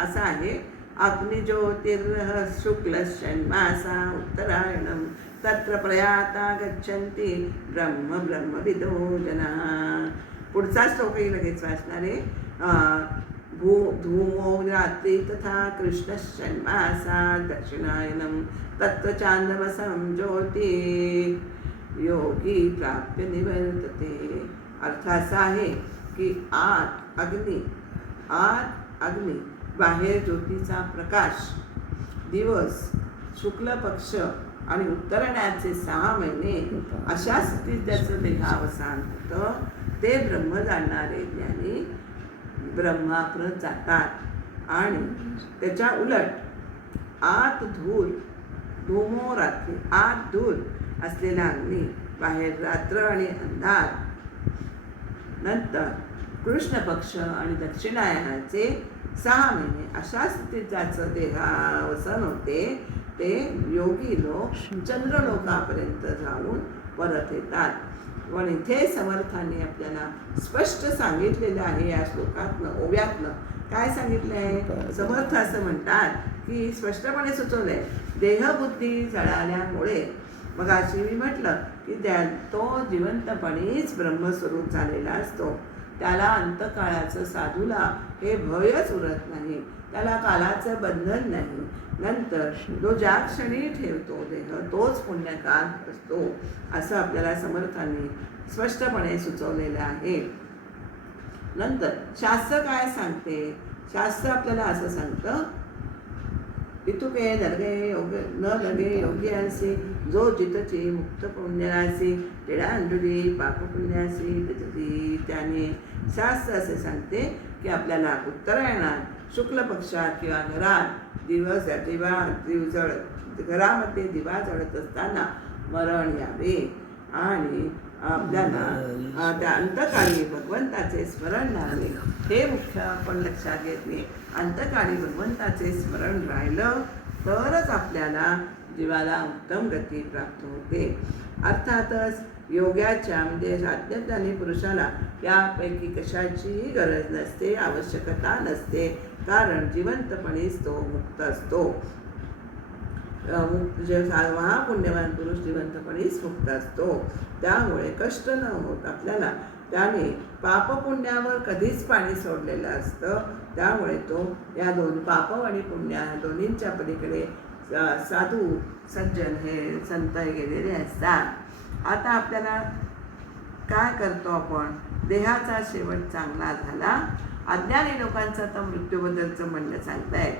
असा आहे, अग्निज्योतिर्ह शुक्ल षण्मासा उत्तरायणम तत्र प्रयाता गच्छन्ति ब्रह्म ब्रह्मविदो जनाः. पुढचा श्लोकही लगेच वाचणारे. धूमो रात्री तथा कृष्ण षण्मासा दक्षिणायनम तत्र चांदमसं ज्योती योगी प्राप्य निवर्तते. अर्थ असा आहे की आत अग्नी, बाहेर ज्योतीचा प्रकाश, दिवस, शुक्ल पक्ष आणि उत्तरण्याचे 6 महिने अशा स्थितीत त्याचं देहावसान होतं. ते ब्रह्म जाणणारे ज्ञानी ब्रह्माप्रत जातात आणि त्याच्या उलट आत धूर धूमो रात्री, आत धूर असलेला अग्नी, बाहेर रात्र आणि अंधार. नंतर कृष्ण पक्ष आणि दक्षिणायनाचे 6 महिने अशा स्थितीत ज्याचं देहावसन होते ते योगी लोक चंद्रलोकापर्यंत जाऊन परत येतात. पण इथे समर्थांनी आपल्याला स्पष्ट सांगितलेलं आहे या श्लोकातनं, ओव्यातनं. काय सांगितलं आहे? समर्थ असं म्हणतात की स्पष्टपणे सुचवलंय, देहबुद्धी जळाल्यामुळे, मग अशी मी म्हटलं की तो जिवंतपणीच ब्रह्मस्वरूप झालेला असतो. त्याला अंतकाळाचं, साधूला हे भयच उरत नाही, त्याला कालाचं बंधन नाही. नंतर जो ज्या क्षणी ठेवतो देह तोच पुण्यकाल असतो, असं आपल्याला समर्थांनी स्पष्टपणे सुचवलेलं आहे. नंतर शास्त्र काय सांगते? शास्त्र आपल्याला असं सांगतं, इतुके नरगे योग्य न लगे योग्यासी, जो जितची मुक्त पुण्यासी, टिळांडुली पाप पुण्यासी तिथती. त्याने शास्त्र असे सांगते की आपल्याला उत्तरायणात शुक्ल पक्षात किंवा घरात घरामध्ये दिवा जळत असताना मरण यावे आणि आपल्याला त्या अंतकाळी भगवंताचे स्मरण लावले. हे मुख्य आपण लक्षात घेतले. अंतकाळी भगवंताचे स्मरण राहिलं तरच आपल्याला जीवाला उत्तम गती प्राप्त होते. अर्थातच योग्याच्या म्हणजे आज्ञाज्ञानी पुरुषाला यापैकी कशाचीही गरज नसते, आवश्यकता नसते, कारण जिवंतपणीच तो मुक्त असतो. महापुण्यवान पुरुष जिवंतपणीच मुक्त असतो. त्यामुळे कष्ट न होत आपल्याला त्याने पापपुण्यावर कधीच पाणी सोडलेलं असतं. त्यामुळे तो या दोन पाप आणि पुण्य दोन्हींच्या पलीकडे साधू सज्जन हे संत गेलेले असतात. आता आपल्याला काय करतो आपण? देहाचा शेवट चांगला झाला. अज्ञानी लोकांचं तर मृत्यूबद्दलचं म्हणणं सांगताय.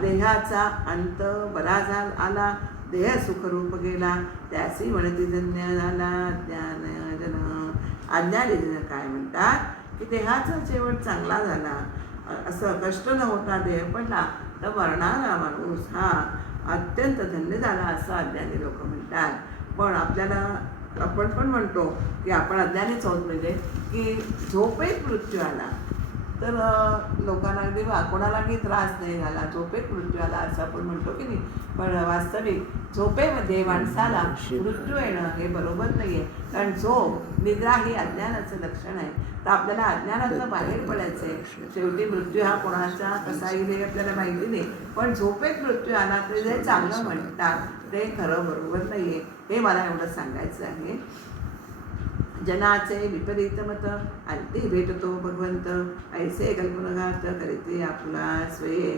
देहाचा अंत बरा आला, देह सुखरूप गेला, त्यासी म्हणती धन्य झाला ज्ञानजन. अज्ञानी जन काय म्हणतात की देहाचा शेवट चांगला झाला, असं कष्ट न होता देह पडला तर मरणारा माणूस हा अत्यंत धन्य झाला, असं अज्ञानी लोक म्हणतात. पण आपण पण म्हणतो की आपण अज्ञानीच होत, म्हणजे की झोपेत मृत्यू आला तर लोकांना अगदी कोणालाही त्रास नाही झाला, झोपेत मृत्यू आला असं आपण म्हणतो की नाही. पण वास्तविक झोपेमध्ये माणसाला मृत्यू येणं हे बरोबर नाही आहे, कारण झोप निद्रा ही अज्ञानाचं लक्षण आहे. तर आपल्याला अज्ञानातनं बाहेर पडायचं आहे. शेवटी मृत्यू हा कोणाचा कसा येईल हे आपल्याला माहिती नाही, पण झोपेत मृत्यू आला तरी जे चांगलं म्हणतात ते खरं बरोबर नाही आहे, हे मला एवढं सांगायचं आहे. जनाचे विपरीत मत अंती भेटतो भगवंत, ऐसे कल्पनाघात करीते आपला स्वये.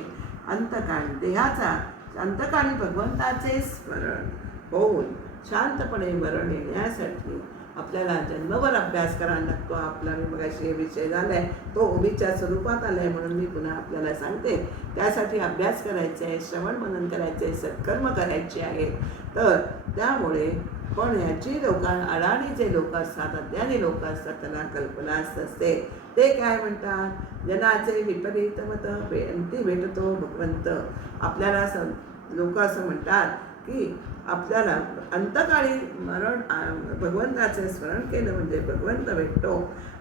अंतकाळी देहाचा अंतकाळी भगवंताचे स्मरण होऊन शांतपणे मरण येण्यासाठी आपल्याला जन्मभर अभ्यास करायला लागतो. आपला मी मगाशी विषय झालाय तो ओबीच्या स्वरूपात आलाय, म्हणून मी पुन्हा आपल्याला सांगते. त्यासाठी अभ्यास करायचे आहे, श्रवण मनन करायचे, सत्कर्म करायचे आहेत. तर त्यामुळे पण ह्याची अडाणी जे लोक असतात, अज्ञानी लोक असतात, त्यांना कल्पना असते. ते काय म्हणतात? जनाचे विपरीत मत अंती भेटतो भगवंत. आपल्याला लोक असं म्हणतात की आपल्याला अंतकाळी भगवंताचे स्मरण केलं म्हणजे भगवंत भेटतो,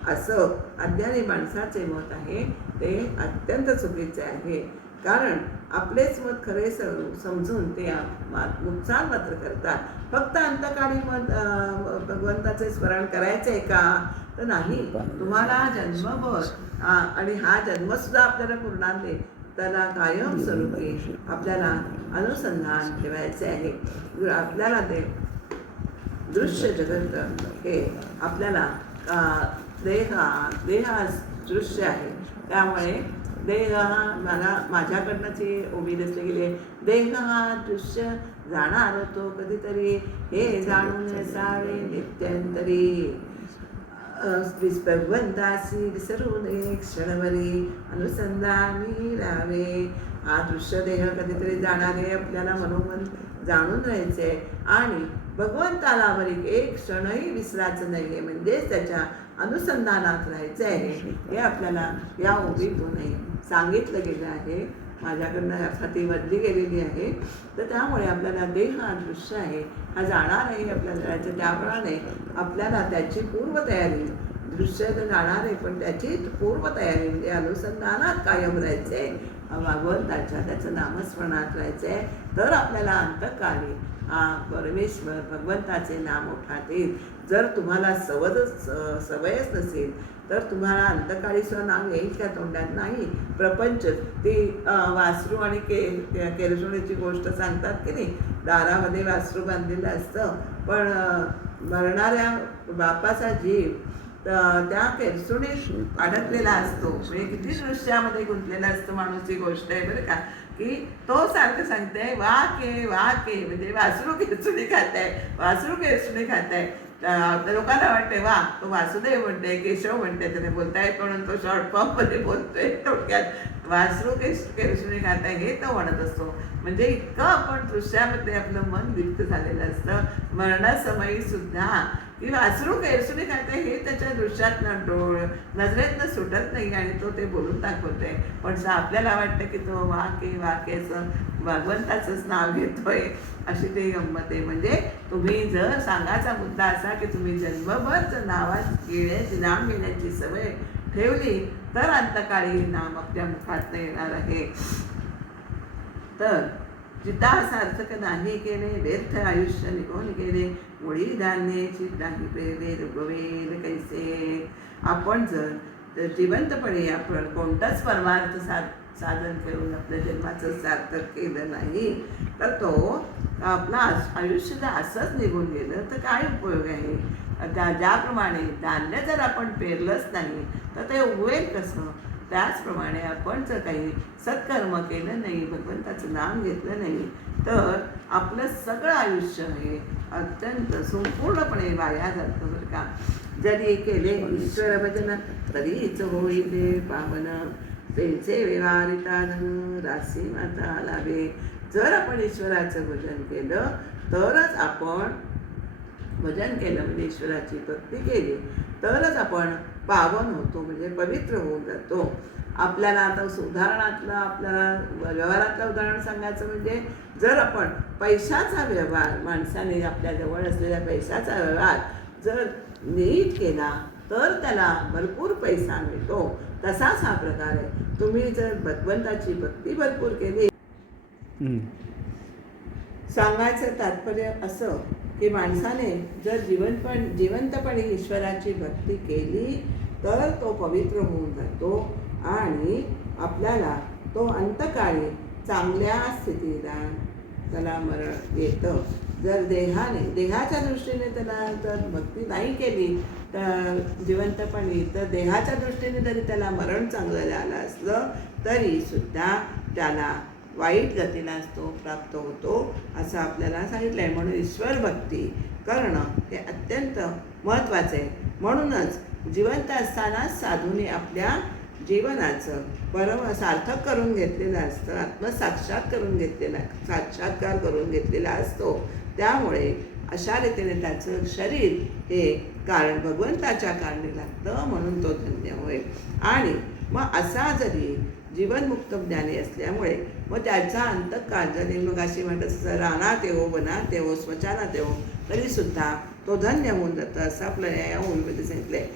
असं अज्ञानी माणसाचे मत आहे. ते अत्यंत चुकीचे आहे, कारण आपलेच मत खरे समजून ते नुकसान मात्र करतात. फक्त अंतकाळी मत भगवंताचे स्मरण करायचे आहे का? तर नाही. तुम्हाला जन्मभर आणि हा जन्मसुद्धा आपल्याला पूर्णांत आहे, त्याला कायम स्वरूपी आपल्याला अनुसंधान ठेवायचे आहे. आपल्याला ते दृश्य जगत हे आपल्याला देह दृश्य आहे. त्यामुळे देह मला माझ्याकडनंच उभी नसले गेले. देह हा दृश्य जाणार होतो कधीतरी, हे जाणून असावे नित्यंतरी. भगवंतासी विसरून एक क्षणभरी अनुसंधानी राहावे. हा दृश्य देह कधीतरी जाणार आहे, आपल्याला मनोमन जाणून राहायचे आणि भगवंताला वरील एक क्षणही विसरायचं नाही आहे, म्हणजेच त्याच्या अनुसंधानात राहायचं आहे. हे आपल्याला या ओवीतूनही सांगितलं गेलं आहे. माझ्याकडनं अर्थात ती बदली गेलेली आहे. तर त्यामुळे आपल्याला देह हा दृश्य आहे, हा जाणार आहे, आपल्याला जायचं. त्याप्रमाणे आपल्याला त्याची पूर्वतयारी, दृश्य तर जाणार आहे पण त्याची पूर्वतयारी म्हणजे अनुसंधानात कायम राहायचं आहे भगवंताच्या, त्याचं नामस्मरणात राहायचं आहे. तर आपल्याला अंतकाली परमेश्वर भगवंताचे नाम उठात येईल. जर तुम्हाला सवयच नसेल तर तुम्हाला अंतकाळी सुद्धा नाव येईल का तोंडात? नाही. प्रपंच ती वासरू आणि केरसुणीची गोष्ट सांगतात की नाही, दारामध्ये वासरू बांधलेलं असतं पण मरणाऱ्या बापाचा जीव त्या केरसुणीत अडकलेला असतो. म्हणजे किती दृश्यामध्ये गुंतलेला असतो माणूस. ही गोष्ट आहे बरं का, की तो सारखं सांगताय वा के म्हणजे वासरू केरसुणी खात आहे, वासरू केरसुणी खात आहे. लोकांना वाटते वा तो वासुदेव म्हणते, केशव म्हणते, त्याने बोलता येत म्हणून तो शॉर्ट फॉर्म मध्ये बोलतोय. थोडक्यात वासरू केरसुणी खात आहे हे तो म्हणत असतो. म्हणजे इतकं आपण दृश्यामध्ये आपलं मन लिप्त झालेलं असतं. मरणासमयी सुद्धा की वासरू केरसुणी खाते हे त्याच्या दृश्यातनं नजरेतनं सुटत नाही आणि तो ते बोलून दाखवतोय. पण आपल्याला वाटतं की तो वाकेचं भगवंताचंच नाव घेतोय, अशी ते गंमत आहे. म्हणजे तुम्ही जर सांगायचा मुद्दा असा की तुम्ही जन्मभर जर नाम घेण्याची सवय ठेवली तर अंतकाळी नाम आपल्या मुखात येणार आहे. तर जिता सार्थक नाही केले, व्यर्थ आयुष्य निघून गेले, मुळी धान्याची नाही वेद कैसे. आपण जर जिवंतपणे आपण कोणताच परमार्थ साधन करून आपल्या जन्माचं सार्थक केलं नाही तर तो आपला आयुष्य जर असंच निघून गेलं तर काय उपयोग आहे? ज्याप्रमाणे धान्य जर आपण पेरलंच नाही तर ते उगवेल कसं? त्याचप्रमाणे आपण जर काही सत्कर्म केलं नाही, भगवंताचं नाम घेतलं नाही तर आपलं सगळं आयुष्य हे अत्यंत संपूर्णपणे वाया जातं बरं का. जरी केले ईश्वर भजन तरीच होईल पावन, त्यांचे व्यवहारिता राशी माता लाभे. जर आपण ईश्वराचं भजन केलं तरच आपण भजन केलं म्हणजे ईश्वराची भक्ती केली तरच आपण पावन होतो, म्हणजे पवित्र होऊन जातो. आपल्याला आता उदाहरणातलं आपल्याला व्यवहारातलं उदाहरण सांगायचं म्हणजे जर आपण पैशाचा व्यवहार माणसाने आपल्या जवळ असलेल्या पैशाचा व्यवहार जर नीट केला तर त्याला भरपूर पैसा मिळतो. तसाच हा प्रकार आहे. तुम्ही जर भगवंताची भक्ती भरपूर केली. सांगायचं तात्पर्य असं की माणसाने जर जिवंतपणे ईश्वराची भक्ती केली तर तो पवित्र होऊन जातो आणि आपल्याला तो अंतकाळी चांगल्या स्थितीला त्याला मरण येतं. जर देहाच्या दृष्टीने त्याला जर भक्ती नाही केली तर जिवंतपणे तर देहाच्या दृष्टीने जरी त्याला मरण चांगलं झालं असलं तरी सुद्धा त्याला वाईट गतीला प्राप्त होतो असं आपल्याला सांगितलं आहे. म्हणून ईश्वर भक्ती करणं हे अत्यंत महत्त्वाचं आहे. म्हणूनच जिवंत असतानाच साधूने आपल्या जीवनाचं सार्थक करून घेतलेलं असतं, साक्षात्कार करून घेतलेला असतो. त्यामुळे अशा रीतीने त्याचं शरीर हे कारण भगवंताच्या कारणी लागतं म्हणून तो धन्य होय. आणि मग असा जरी जीवनमुक्त ज्ञानी असल्यामुळे मग त्याचा अंतकाळ जरी मग अशी म्हणतात रानात येवो, वनात येवो, स्मशानात येवो तरीसुद्धा तो धन्य होऊन जातं असं आपलं या ओवीमध्ये सांगितलं आहे.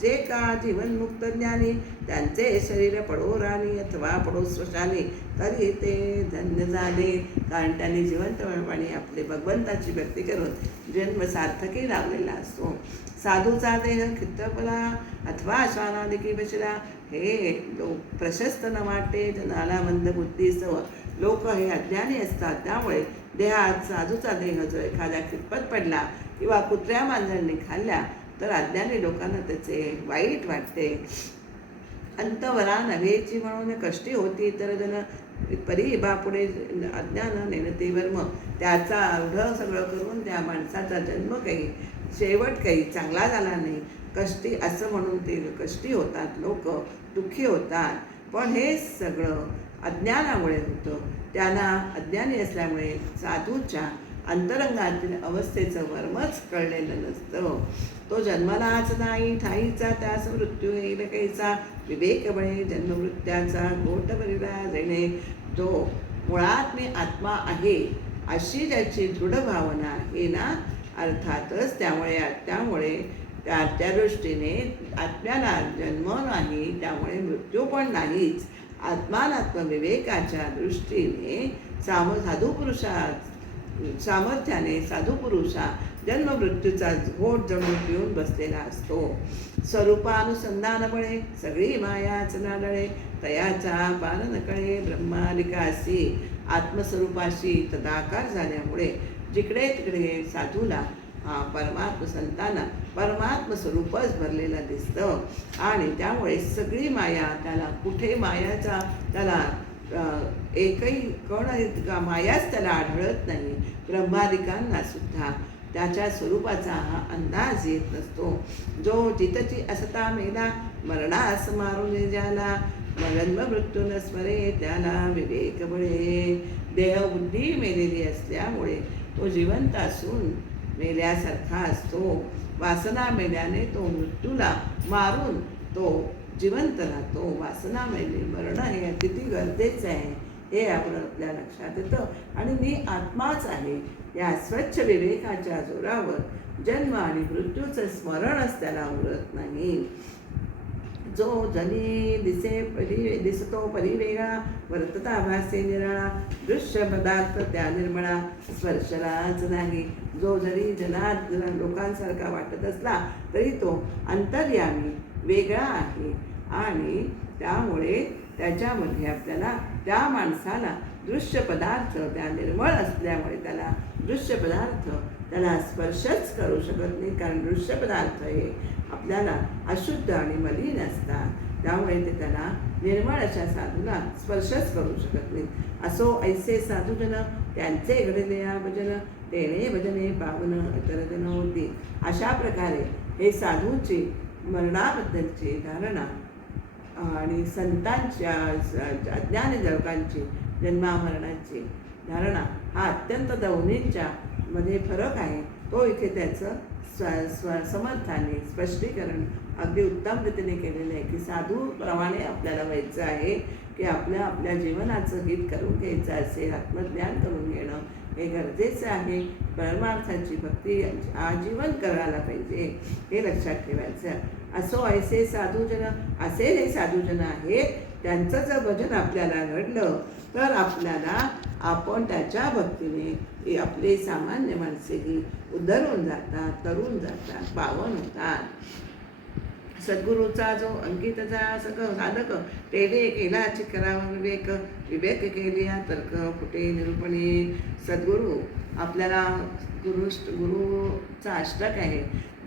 जे का जीवनमुक्त ज्ञानी त्यांचे शरीर पडो राणी अथवा पडो स्मशानी तरी ते धन्य झाले, कारण त्यांनी जिवंतपणे आपले भगवंताची भक्ती करून जन्म सार्थकी लावलेला असतो. साधूचा देह खित्तपला अथवा श्वानादिकी बसला हे लोक प्रशस्त न वाटे जनाला मंद बुद्धी सव. लोक हे अज्ञानी असतात. त्यामुळे देहात साधूचा देह जो एखाद्या खितपत पडला किंवा कुत्र्या मांजरने खाल्ल्या तर अज्ञानी लोकांना त्याचे वाईट वाटते. अंतवरा नव्हेची म्हणून कष्टी होती तर जण परी बापुढे अज्ञान नेनते वर्म. त्याचा एवढं सगळं करून त्या माणसाचा जन्म काही शेवट काही चांगला झाला नाही, कष्टी असं म्हणून ते कष्टी होतात, लोक दुःखी होतात. पण हे सगळं अज्ञानामुळे होतं. त्यांना अज्ञानी असल्यामुळे साधूच्या अंतरंगातील अवस्थेचं वर्मच कळलेलं नसतं. तो जन्मलाच नाही ठाईचा त्यास मृत्यू येईल कैसा, विवेक बळे जन्ममृत्याचा घोट भरिला जणे. जो मुळात मी आत्मा आहे अशी ज्याची दृढ भावना आहे ना, अर्थातच त्यामुळे त्या दृष्टीने आत्म्याला जन्म नाही, त्यामुळे मृत्यू पण नाहीच. आत्मानात्म विवेकाच्या दृष्टीने सामर्थ्याने साधुपुरुषा जन्ममृत्यूचा घोट जणू पिऊन बसलेला असतो. स्वरूपानुसंधान बळे सगळी मायाच नाडळे, तयाचा पार न कळे ब्रह्मालिकासी. आत्मस्वरूपाशी तदाकार झाल्यामुळे जिकडे तिकडे साधूला संतांना परमात्म स्वरूपच भरलेलं दिसतं. आणि त्यामुळे सगळी माया त्याला, कुठे मायाचा त्याला एकही मायाच त्याला आढळत नाही. ब्रह्मादिकांना सुद्धा त्याच्या स्वरूपाचा हा अंदाज येत नसतो. जो जितची असता मेला मरणास मारून ज्याला, जन्म मृत्यू न स्मरे त्याला विवेक बळे. देहबुद्धी मेलेली असल्यामुळे तो जिवंत असून मेल्यासारखा असतो. वासना मेल्याने तो मृत्यूला मारून तो जिवंत राहतो. वासना मेले मरण हे किती गरजेचं आहे हे आपण आपल्या लक्षात येतं. आणि मी आत्माच आहे या स्वच्छ विवेकाच्या जोरावर जन्म आणि मृत्यूचं स्मरणच त्याला उरत नाही. जो जनी दिसतो परिवेगळा, वर्तता भासे निराळा, दृश्य पदार्थ त्या निर्मळा, स्पर्शलाच नाही. जो जरी जनात लोकांसारखा वाटत असला तरी तो अंतर्यामी वेगळा आहे. आणि त्यामुळे त्याच्यामध्ये आपल्याला त्या माणसाला दृश्य पदार्थ त्या निर्मळ असल्यामुळे त्याला दृश्य पदार्थ त्याला स्पर्शच करू शकत नाही. कारण दृश्य पदार्थ हे आपल्याला अशुद्ध आणि मलिन असतात. त्यामुळे ते त्याला निर्मळ अशा साधूला स्पर्शच करू शकत नाही. असो ऐसे साधूजन त्यांचे घडले या भजन, तेणे भजने पावन इतरजन होती. अशा प्रकारे हे साधूची मरणाबद्दलची धारणा आणि संतांच्या अज्ञानी लोकांची जन्मामरणाची धारणा हा अत्यंत दोन्हींच्या मध्ये फरक आहे. तो इथे त्याचं समर्थाने स्पष्टीकरण अगदी उत्तम रीतीने केलेलं आहे की साधूप्रमाणे आपल्याला व्हायचं आहे की आपल्या जीवनाचं हित करून घ्यायचं असेल, आत्मज्ञान करून घेणं हे गरजेचं आहे. परमार्थाची भक्ती आजीवन करायला पाहिजे हे लक्षात ठेवायचं. असो ऐसे साधूजन, असे हे साधूजन आहेत त्यांचं जर भजन आपल्याला घडलं तर आपण त्याच्या भक्तीने आपले सामान्य माणसेही उद्धरून जातात, तरुण जातात, पावन होतात. सद्गुरूचा जो अंकितचा साधक, तेने केला करावा विवेक, विवेक केलिया तर्क फुटे निरूपणे. सद्गुरू आपल्याला गुरुचा अष्टक आहे.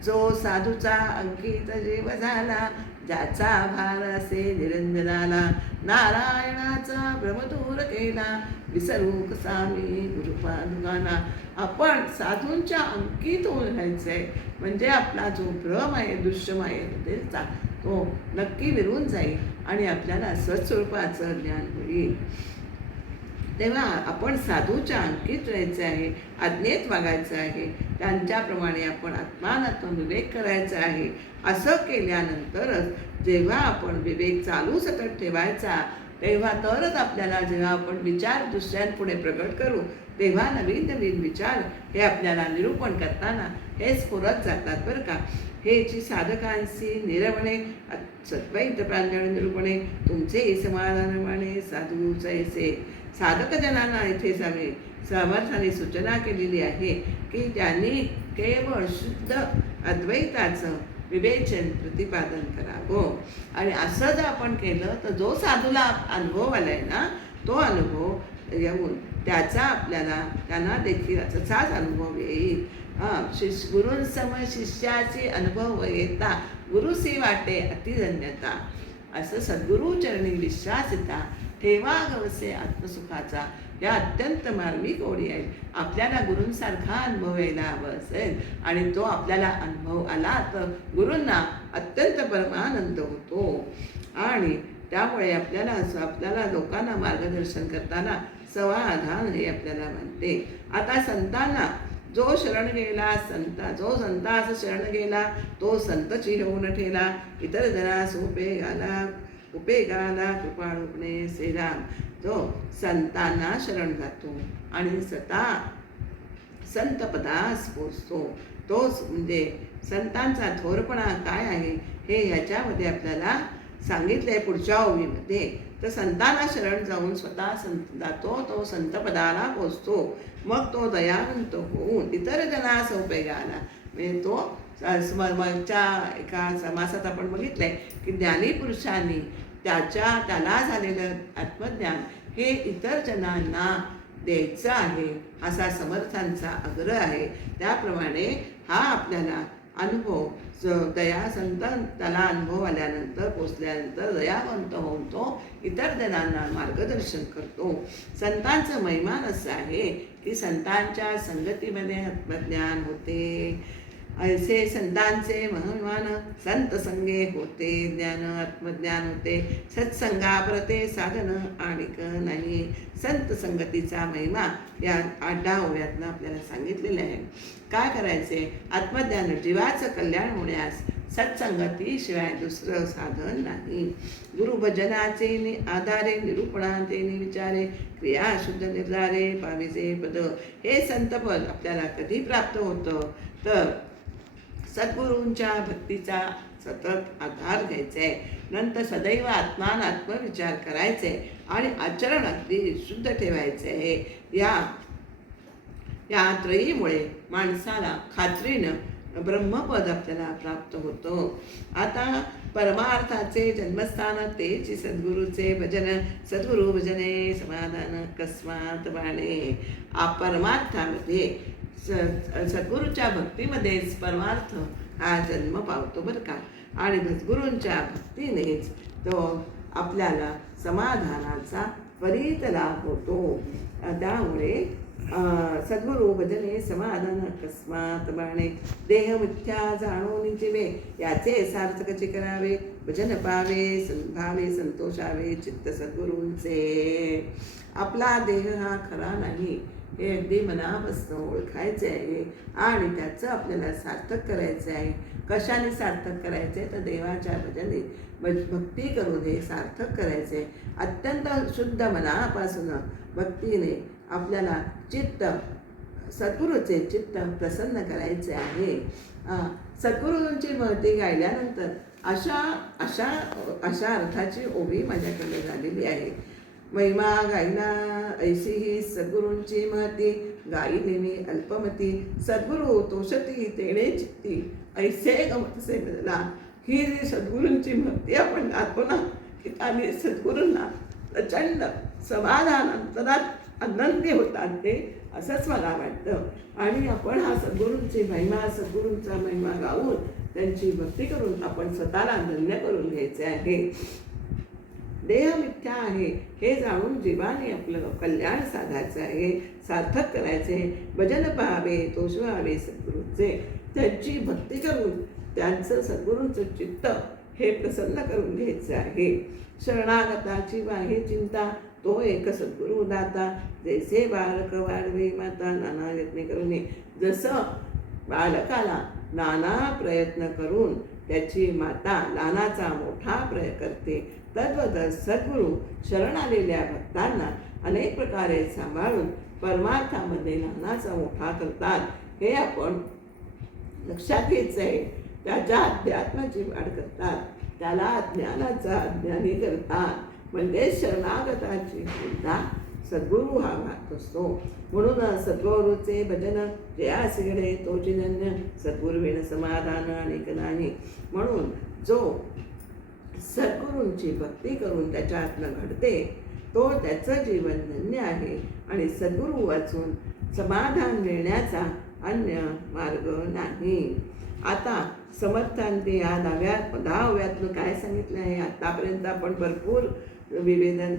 जो साधूचा अंकित जीव झाला, ज्याचा भार असे निरंजनाला, नारायणाचा भ्रमदूर केला, विसरू कसा मी गुरुपादुकाना. आपण साधूंच्या अंकित होऊन राहायचंय म्हणजे आपला जो भ्रम आहे, दृश्यमायेचा तो नक्की विरून जाईल आणि आपल्याला सत्स्वरूपाचं ज्ञान होईल. तेव्हा आपण साधूच्या अंकित राहायचं आहे, आज्ञेत वागायचं आहे, त्यांच्याप्रमाणे आपण आत्मानात्म विवेक करायचा आहे. असं केल्यानंतरच जेव्हा आपण विवेक चालू सतत ठेवायचा तेव्हा तरच आपल्याला, जेव्हा आपण विचार दुसऱ्यांपुढे प्रकट करू तेव्हा नवीन नवीन विचार हे आपल्याला निरूपण करताना हे स्फुरत जातात बरं का. हे जी साधकांशी निरवणे सद्वैत प्रांजळ निरूपणे, तुमचे समाधानवाणे साधू जैसे. साधक जनांना इथे समर्थाने सूचना केलेली आहे की त्यांनी केवळ शुद्ध अद्वैताचं विवेचन प्रतिपादन करावं. आणि असं जर आपण केलं तर जो साधूला अनुभव आलाय ना, तो अनुभव येऊन त्यांना देखील तसाच अनुभव येईल. गुरुसम शिष्याचे अनुभव येता, गुरुसी वाटे अतिधन्यता. असं सद्गुरूचरणी विश्वासिता ठेवा गवसे आत्मसुखाचा या अत्यंत मार्मिक ओळी आहेत. आपल्याला गुरूंसारखा अनुभव यायला हवं असेल आणि तो आपल्याला अनुभव आला तर गुरूंना अत्यंत परमानंद होतो. आणि त्यामुळे आपल्याला लोकांना मार्गदर्शन करताना समाधान हे आपल्याला म्हणते. आता संतांना जो शरण गेला जो संतास शरण गेला तो संतची होऊन ठेला. इतर जनास उपेगाला कृपाळूपणे श्रीराम. जो संतांना शरण जातो आणि स्वतः संत पदास पोचतो, तोच म्हणजे संतांचा थोरपणा काय आहे हे ह्याच्यामध्ये आपल्याला सांगितलंय पुढच्या ओवीमध्ये. तर संतांना शरण जाऊन स्वतः संत जातो, तो संतपदाला पोचतो. मग तो दयावंत होऊन इतर जनास उपयोगाला म्हणजे तो मागच्या एका समासात आपण बघितलंय की ज्ञानी पुरुषांनी त्याला झालेलं आत्मज्ञान हे इतर जनांना द्यायचं आहे असा समर्थांचा आग्रह आहे. त्याप्रमाणे हा आपल्याला अनुभव संत त्याला अनुभव आल्यानंतर पोचल्यानंतर दयावंत होऊन तो इतर जणांना मार्गदर्शन करतो. संतांचं महिमान असं आहे की संतांच्या संगतीमध्ये आत्मज्ञान होते. ऐसे संतांचे महिमान संत संगे होते ज्ञान आत्मज्ञान होते. सत्संगाप्रते साधन आणिक नाही. संत संगतीचा महिमा या 8 ओव्यातनं आपल्याला सांगितलेलं आहे. काय करायचे? आत्मज्ञान जीवाचं कल्याण होण्यास सत्संगतीशिवाय दुसरं साधन नाही. गुरुभजनाचे आधारे निरूपणाचे विचारे क्रिया शुद्ध निर्धारे पाविजे पद. हे संतपद आपल्याला कधी प्राप्त होतं तर सद्गुरूंच्या भक्तीचा सतत आधार घ्यायचा आहे. नंतर सदैव आत्मविचार करायचे आणि आचरण अगदी शुद्ध ठेवायचे आहे. या त्रयीमुळे माणसाला खात्रीनं ब्रह्मपद आपल्याला प्राप्त होतं. आता परमार्थाचे जन्मस्थान तेची सद्गुरूचे भजन. सद्गुरू भजने समाधान कस्मात बाणे. परमार्थामध्ये सद्गुरूच्या भक्तीमध्येच परमार्थ हा जन्म पावतो बरं का. आणि सद्गुरूंच्या भक्तीनेच तो आपल्याला समाधानाचा परीत लाभ होतो. त्यामुळे सद्गुरू भजने समाधान अकस्मात बाणे. देह मिथ्या जाणून जीवे याचे सार्थकचे करावे. भजन पावे भावे संतोषावे चित्त सद्गुरूंचे. आपला देह हा खरा नाही हे अगदी मनापासून ओळखायचे आहे आणि त्याचं आपल्याला सार्थक करायचं आहे. कशाने सार्थक करायचे तर देवाच्या भजने भक्ती करून हे सार्थक करायचे. अत्यंत शुद्ध मनापासून भक्तीने आपल्याला सद्गुरूचे चित्त प्रसन्न करायचे आहे. सद्गुरूंची महती गायल्यानंतर अशा अर्थाची ओवी माझ्याकडे झालेली आहे. महिमा गायना ऐशी ही सद्गुरूंची महती. गाई नेमी अल्पमती सद्गुरू तोषती तेणे चित्ती. ऐसे गमतसे बदला. ही जी सद्गुरूंची महती आपण गातो ना की त्याने सद्गुरूंना प्रचंड समाधान अंतरात आनंदी होतात ते असंच मला वाटतं. आणि आपण हा सद्गुरूंचा महिमा गाऊन त्यांची भक्ती करून आपण स्वतःला धन्य करून घ्यायचे आहे. देह मिथ्या आहे हे जाणून जीवाने आपलं कल्याण साधायचं आहे, सार्थक करायचे. भजन पाहावे तोषवावे सद्गुरूंचे. त्यांची भक्ती करून त्यांचं सद्गुरूंचं चित्त हे प्रसन्न करून घ्यायचं आहे. शरणागताची वाहे चिंता तो एक सद्गुरू दाता. जैसे बालक वाढवे माता नाना यत्न करून. जसं बालकाला नाना प्रयत्न करून त्याची माता लहानाचा मोठा प्रयत्न करते तद्वत सद्गुरू शरण आलेल्या भक्तांना अनेक प्रकारे सांभाळून परमार्थामध्ये लहानाचा मोठा करतात. हे आपण लक्षात घ्यायचं आहे. त्याच्या अध्यात्माची वाढ करतात, त्याला ज्ञानाचा ज्ञानी करतात. म्हणजे शरणागताची सुद्धा सद्गुरू हा वाहत असतो. म्हणून सद्गुरूचे भजन जयासी घडे तोची धन्य. सद्गुरुविण समाधान अनेक नाही. म्हणून जो सद्गुरूंची भक्ती करून त्याच्यातनं घडते तो त्याचं जीवन धन्य आहे. आणि सद्गुरू वाचून समाधान मिळण्याचा अन्य मार्ग नाही. आता समर्थांनी या 10 ओव्यातनं काय सांगितलं आहे? आतापर्यंत आपण भरपूर विवेचन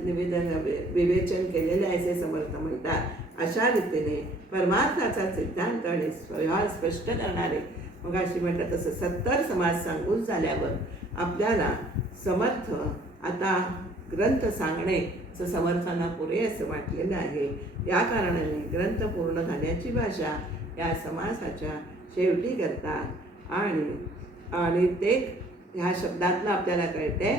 केलेले आहे असे समर्थ म्हणतात. अशा रीतीने परमार्थाचा सिद्धांत आणि व्यवहार स्पष्ट करणारे मग अशी म्हटलं तसं 70 समाज सांगून झाल्यावर आपल्याला समर्थ आता ग्रंथ सांगणे समर्थांना पुरे असं वाटलेलं आहे. या कारणाने ग्रंथ पूर्ण झाल्याची भाषा या समासाच्या शेवटी करतात आणि ते ह्या शब्दातलं आपल्याला कळते.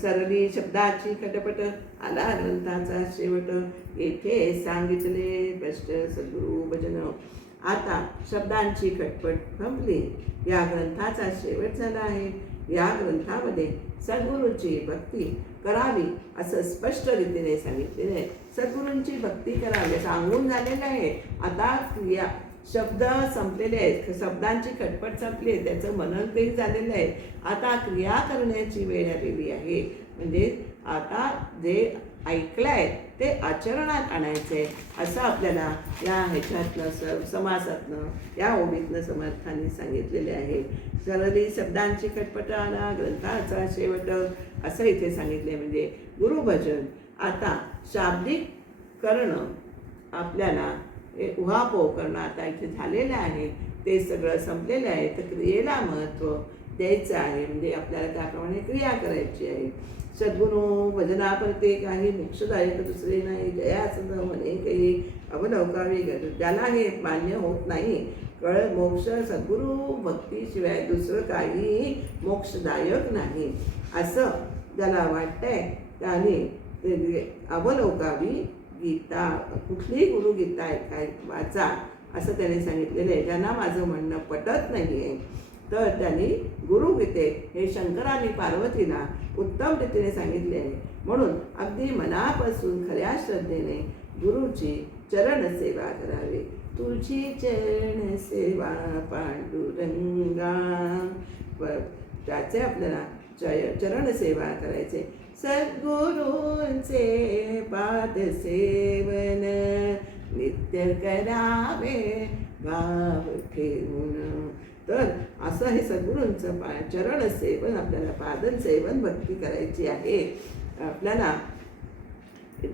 सरली शब्दाची खटपट आला ग्रंथाचा शेवट, येथे सांगितले स्पष्ट सद्गुरु भजन. आता शब्दांची खटपट संपली, या ग्रंथाचा शेवट झाला आहे. या ग्रंथामध्ये सद्गुरूंची भक्ती करावी असं स्पष्ट रीतीने सांगितलेलं आहे. सद्गुरूंची भक्ती करावी सांगून झालेलं आहे. आता क्रिया शब्द संपलेले आहेत, शब्दांची खटपट संपली आहे, त्याचं मनन ते झालेलं आहे. आता क्रिया करण्याची वेळ आलेली आहे. म्हणजे आता जे ऐकलंय ते आचरणात आणायचंय असं आपल्याला या ह्याच्यातनं समासातनं या ओळीतनं समर्थांनी सांगितलेले आहे. सरली शब्दांची खटपट आला ग्रंथाचा शेवट असं इथे सांगितले. म्हणजे गुरुभजन आता शाब्दिक करणं आपल्याला उहापोह करणं आता इथे झालेलं आहे, ते सगळं संपलेलं आहे. तर क्रियेला महत्त्व द्यायचं आहे. म्हणजे आपल्याला त्याप्रमाणे क्रिया करायची आहे. सद्गुरू भजनापरते काही मोक्षदायक दुसरे नाही, जयासद म्हणे काही अवलौकावी गरज. ज्याला हे मान्य होत नाही, मोक्ष सद्गुरू भक्तीशिवाय दुसरं काही मोक्षदायक नाही असं ज्याला वाटतंय त्याने अवलौकावी गीता, कुठलीही गुरुगीता वाचा असं त्याने सांगितलेलं आहे. ज्यांना माझं म्हणणं पटत नाही आहे तर त्यांनी गुरुगीते हे शंकराने पार्वतीला उत्तम रीतीने सांगितले आहे. म्हणून अगदी मनापासून खऱ्या श्रद्धेने गुरुची चरण सेवा करावी. तुझी चरण सेवा पांडुरंगा, त्याचे आपल्याला चरण सेवा करायचे. सद्गुरूंचे पाद सेवन नित्य करावे भाव ठेवून. तर असं हे सद्गुरूंचं चरण सेवन आपल्याला पादन सेवन भक्ती करायची आहे. आपल्याला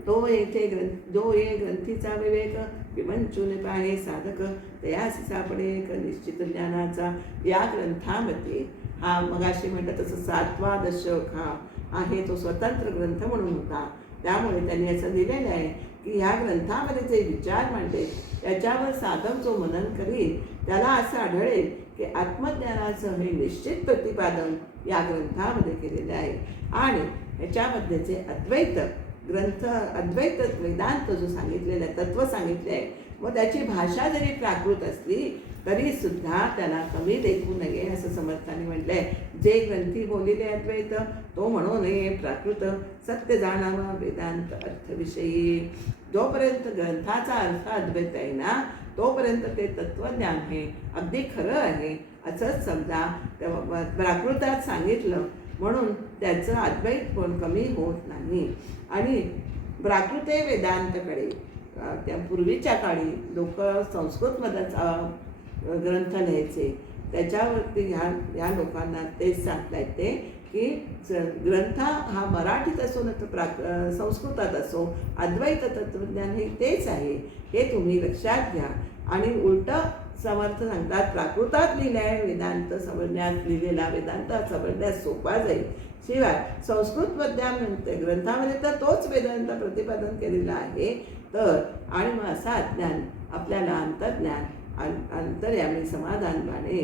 तो येथे जो ये ग्रंथीचा विवेक विमंचून पाहे साधक तयास सापडे निश्चित ज्ञानाचा. या ग्रंथामध्ये हा मगाशी म्हटलं तसं 7वा दशक हा आहे, तो स्वतंत्र ग्रंथ म्हणून होता. त्यामुळे त्यांनी असं दिलेलं आहे की ह्या ग्रंथामध्ये जे विचार मांडले त्याच्यावर साधक जो मनन करील त्याला असं आढळेल की आत्मज्ञानाचं हे निश्चित प्रतिपादन या ग्रंथामध्ये केलेलं आहे. आणि ह्याच्यामध्येचे अद्वैत ग्रंथ, अद्वैत वेदांत जो सांगितलेला आहे, तत्व सांगितले आहे, मग त्याची भाषा जरी प्राकृत असली तरी सुद्धा त्याला कमी देखू नये असं समर्थांनी म्हटलंय. जे ग्रंथी बोलिले अद्वैत तो म्हणू नये प्राकृत, सत्य जाणावा वेदांत अर्थविषयी. जोपर्यंत ग्रंथाचा अर्थ अद्वैत आहे ना तोपर्यंत ते तत्वज्ञान हे अगदी खरं आहे असंच समजा. प्राकृतात सांगितलं म्हणून त्याचं अद्वैत पण कमी होत नाही. आणि प्राकृते वेदांतकडे त्या पूर्वीच्या काळी लोक संस्कृतमध्येच ग्रंथ लिहायचे. त्याच्यावरती ह्या लोकांना तेच सांगता येते की ग्रंथ हा मराठीत असो न तर संस्कृतात असो अद्वैत तत्वज्ञान हे तेच आहे, हे तुम्ही लक्षात घ्या. आणि उलटं समर्थ सांगतात प्राकृतात लिहिलंय वेदांत समजण्यास, लिहिलेला वेदांत समजण्यास सोपा जाईल. शिवाय संस्कृत ग्रंथामध्ये तर तोच वेदांत प्रतिपादन केलेला आहे. तर आणि मग असा ज्ञान आपल्याला अंतर्ज्ञान अंतर्यामी समाधान माने,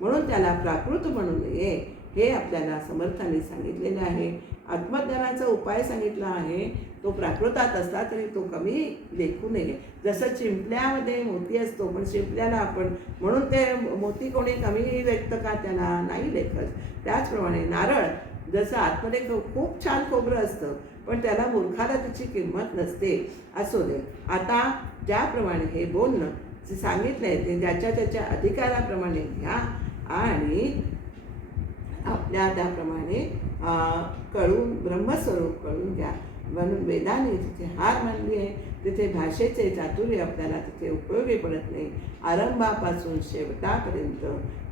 म्हणून त्याला प्राकृत म्हणू नये हे आपल्याला समर्थांनी सांगितलेलं आहे. आत्मज्ञानाचा उपाय सांगितला आहे, तो प्राकृतात असला तरी तो कमी लेखू नये. जसं चिंपल्यामध्ये मोती असतो, पण शिंपल्याला आपण म्हणून ते मोती कोणी कमी लेखतं का, त्याला नाही लेखत. त्याचप्रमाणे नारळ जसं आतमध्ये खूप छान खोबरं असतं पण त्याला मूर्खाला त्याची किंमत नसते. असू दे. आता ज्याप्रमाणे हे बोलणं जे सांगितलं आहे ते ज्याच्या त्याच्या अधिकाराप्रमाणे घ्या आणि आपल्या त्याप्रमाणे कळून ब्रह्मस्वरूप कळून घ्या. म्हणून वेदाने तिथे हार मानली आहे, तिथे भाषेचे चातुर्य आपल्याला तिथे उपयोगी पडत नाही. आरंभापासून शेवटापर्यंत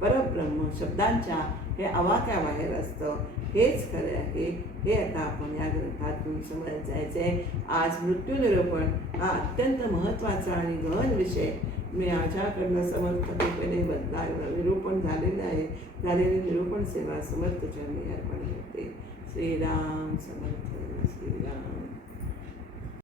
परब्रह्म शब्दांच्या हे आवाक्याबाहेर असतं, हेच खरं आहे. हे आता आपण या ग्रंथातून समजत जायचं आहे. आज मृत्यूनिरूपण हा अत्यंत महत्त्वाचा आणि गहन विषय माझ्याकडनं समर्थपणे निरूपण झालेलं आहे. झालेली निरूपण सेवा समर्थ चरणी अर्पण करते. श्रीराम समर्थ, श्रीराम